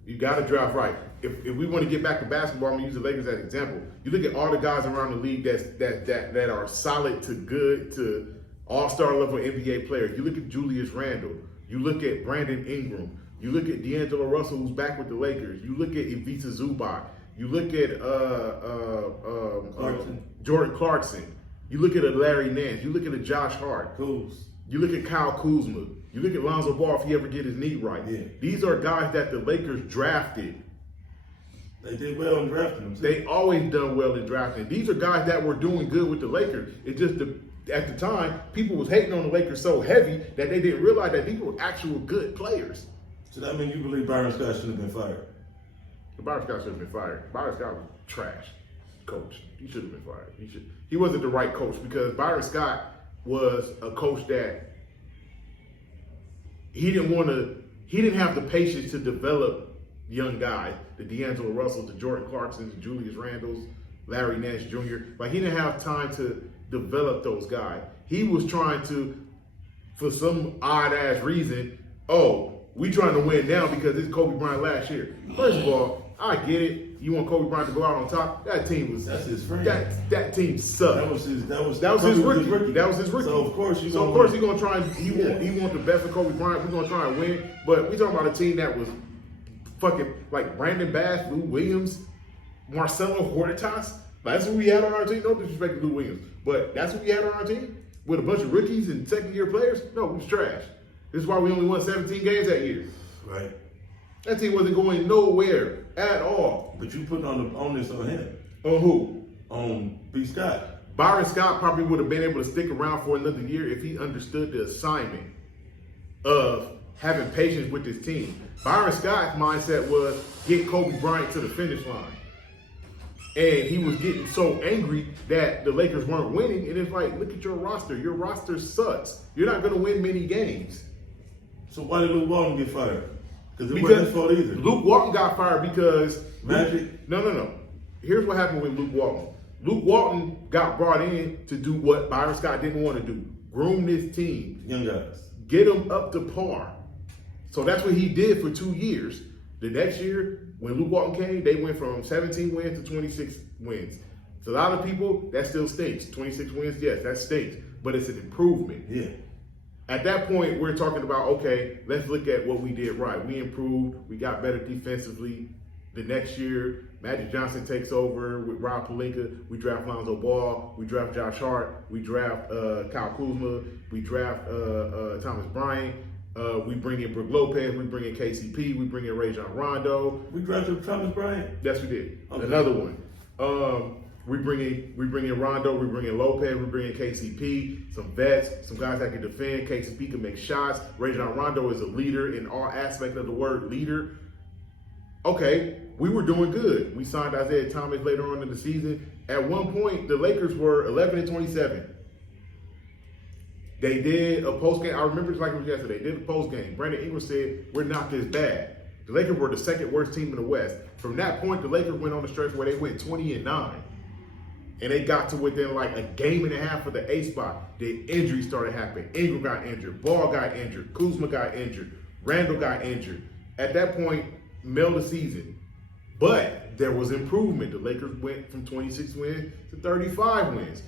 You gotta draft right. If we want to get back to basketball, I'm gonna use the Lakers as an example. You look at all the guys around the league that are solid to good to all-star level NBA players. You look at Julius Randle. You look at Brandon Ingram. You look at D'Angelo Russell, who's back with the Lakers. You look at Ivica Zubac. You look at Jordan Clarkson. You look at a Larry Nance. You look at a Josh Hart. Kuz. You look at Kyle Kuzma. You look at Lonzo Ball if he ever get his knee right. Yeah. These are guys that the Lakers drafted. They did well in drafting them too. They always done well in drafting. These are guys that were doing good with the Lakers. It just at the time, people was hating on the Lakers so heavy that they didn't realize that these were actual good players. So that means you believe Byron Scott shouldn't have been fired? Byron Scott should have been fired. Byron Scott was trash coach. He should have been fired. He wasn't the right coach because Byron Scott was a coach that he didn't have the patience to develop young guys, the D'Angelo Russells, the Jordan Clarksons, the Julius Randles, Larry Nance Jr. Like he didn't have time to develop those guys. He was trying to, for some odd ass reason, we trying to win now because it's Kobe Bryant last year. First of all, I get it. You want Kobe Bryant to go out on top? That team was That's his friend. That team sucked. That was his rookie. That was his rookie. So of course he's gonna try and he want the best of Kobe Bryant. We're gonna try and win. But we talking about a team that was fucking like Brandon Bass, Lou Williams, Marcelo Huertas. That's what we had on our team. No disrespect to Lou Williams, but that's what we had on our team with a bunch of rookies and second-year players. No, we was trash. This is why we only won 17 games that year. Right. That team wasn't going nowhere at all. But you putting on the onus on him. On who? On B. Scott. Byron Scott probably would have been able to stick around for another year if he understood the assignment of having patience with his team. Byron Scott's mindset was get Kobe Bryant to the finish line. And he was getting so angry that the Lakers weren't winning. And it's like, look at your roster. Your roster sucks. You're not going to win many games. So why did Luke Walton get fired? Because it wasn't his fault either. Luke Walton got fired because Magic? No. Here's what happened with Luke Walton. Luke Walton got brought in to do what Byron Scott didn't want to do: groom this team, Young guys. get them up to par. So that's what he did for 2 years. The next year, when Luke Walton came, they went from 17 wins to 26 wins. So a lot of people, that still stinks. 26 wins, yes, that stinks. But it's an improvement. Yeah. At that point, we're talking about, okay, let's look at what we did right. We improved. We got better defensively. The next year, Magic Johnson takes over with Rob Pelinka. We draft Lonzo Ball. We draft Josh Hart. We draft Kyle Kuzma. We draft Thomas Bryant. We bring in Brook Lopez. We bring in KCP. We bring in Rajon Rondo. We drafted Thomas Bryant. Yes, we did. Okay. Another one. We bring in Rondo. We bring in Lopez. We bring in KCP. Some vets, some guys that can defend. KCP can make shots. Rajon Rondo is a leader in all aspects of the word leader. Okay, we were doing good. We signed Isaiah Thomas later on in the season. At one point, the Lakers were 11-27. They did a post game. I remember it like it was yesterday. They did a post game. Brandon Ingram said, "We're not this bad." The Lakers were the second worst team in the West. From that point, the Lakers went on a stretch where they went 20-9. And they got to within like a game and a half of the A spot. The injuries started happening. Ingram got injured. Ball got injured. Kuzma got injured. Randall got injured. At that point, middle of the season. But there was improvement. The Lakers went from 26 wins to 35 wins.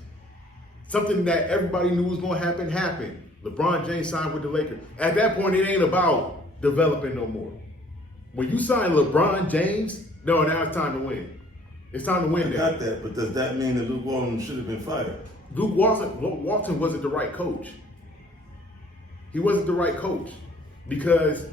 Something that everybody knew was going to happen happened. LeBron James signed with the Lakers. At that point, it ain't about developing no more. When you sign LeBron James, no, now it's time to win. It's time to win. I got that, but does that mean that Luke Walton should have been fired? Luke Walton wasn't the right coach. He wasn't the right coach because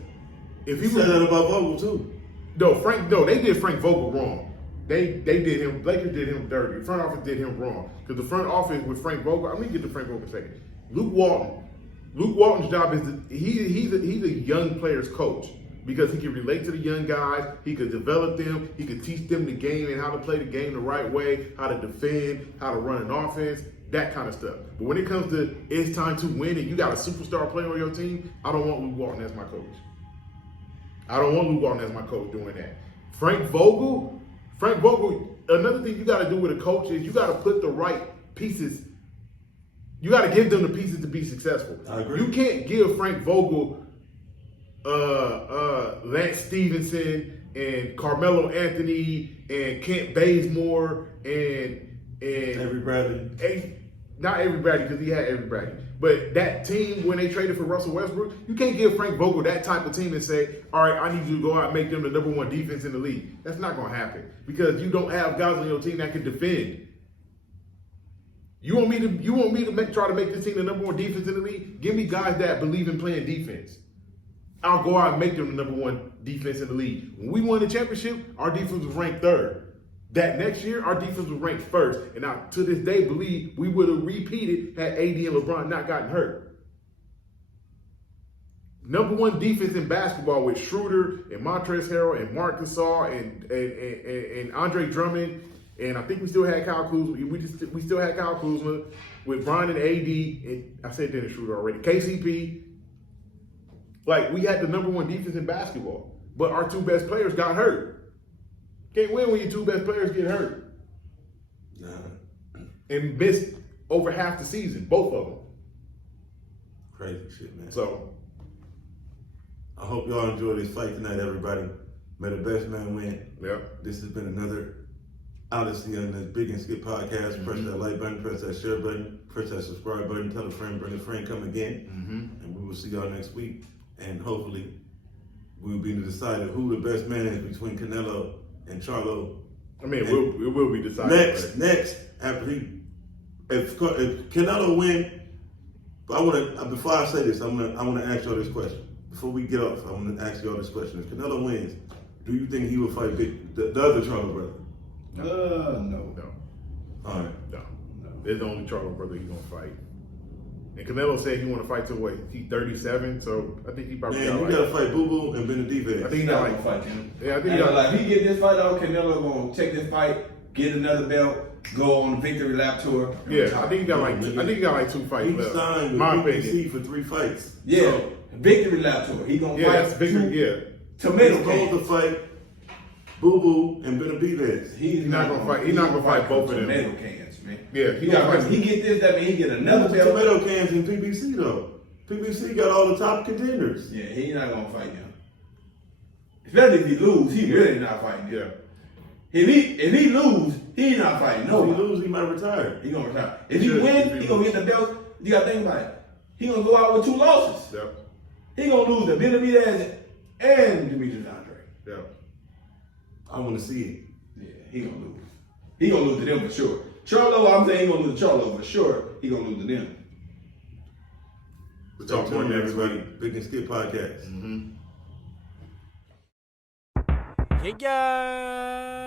if he You was said that about Vogel too. No, they did Frank Vogel wrong. They did him. Lakers did him dirty. The front office did him wrong because the front office with Frank Vogel. I'm gonna get to Frank Vogel in a second. Luke Walton's job is he's a young players coach because he can relate to the young guys. He could develop them. He could teach them the game and how to play the game the right way, how to defend, how to run an offense, that kind of stuff. But when it comes to it's time to win and you got a superstar player on your team, I don't want Luke Walton as my coach. I don't want Luke Walton as my coach doing that. Frank Vogel, another thing you got to do with a coach is you got to put the right pieces. You got to give them the pieces to be successful. I agree. You can't give Frank Vogel, Lance Stevenson, and Carmelo Anthony, and Kent Bazemore, and Everybody. not everybody because he had everybody. But that team, when they traded for Russell Westbrook, you can't give Frank Vogel that type of team and say, all right, I need you to go out and make them the number one defense in the league. That's not going to happen because you don't have guys on your team that can defend. You want me to try to make this team the number one defense in the league? Give me guys that believe in playing defense. I'll go out and make them the number one defense in the league. When we won the championship, our defense was ranked third. That next year, our defense was ranked first. And I, to this day, believe we would have repeated had AD and LeBron not gotten hurt. Number one defense in basketball with Schroeder and Montrezl Harrell and Marc Gasol and Andre Drummond. And I think we still had Kyle Kuzma. We still had Kyle Kuzma with Bron and AD. And I said Dennis Schroeder already. KCP. Like, we had the number one defense in basketball. But our two best players got hurt. Can't win when your two best players get hurt. Nah. And missed over half the season, both of them. Crazy shit, man. So, I hope y'all enjoy this fight tonight, everybody. May the best man win. yeah. This has been another Odyssey on the Big and Skip podcast. Press that like button, press that share button, press that subscribe button, tell a friend, bring a friend, come again. And we will see y'all next week. And hopefully, we'll be decide who the best man is between Canelo and Charlo. I mean, it will be decided. Next, after if Canelo win, but I want to before I say this, I want to ask y'all this question. Before we get off, I want to ask y'all this question: if Canelo wins, do you think he will fight the other Charlo brother? No. All right, No. There's the only Charlo brother he's gonna fight. And Canelo said he want to fight till what? He's 37, so I think he probably man, got you like. gotta fight Boo Boo and Benavidez. I think He's he not got gonna like. fight him. Yeah, I think he And got like he get this fight out, Canelo gonna take this fight, get another belt, go on the victory lap tour. Yeah, I think he got like 2 fights He left. signed My with opinion. PBC for 3 fights. Yeah, So, victory lap tour. He gonna Yeah, fight that's bigger. Yeah. tomato he's called cake. the fight. Boo Boo and Benavidez. He's not gonna fight. He's not gonna fight both of them. Tomato cans, man. Yeah, He get this, that mean he get another belt. Tomato cans in PBC though. PBC got all the top contenders. Yeah, he's not gonna fight him. Especially if he lose, he really not fighting him. Yeah. If he lose, he not fighting If he nobody. lose, he might retire. He gonna retire. If he Sure, win, if he he gonna lose. get the belt. You gotta think about it. He gonna go out with 2 losses. Yep. He gonna lose to Benavidez and Demetrius Andre. Yep. I want to see it. Yeah, he gonna lose. He gonna lose to them for sure. Charlo, I'm saying he gonna lose to Charlo for sure. He gonna lose to them. We'll Talk talk to more him, next everybody. week. Big and Skip podcast. Mm-hmm. Yeah.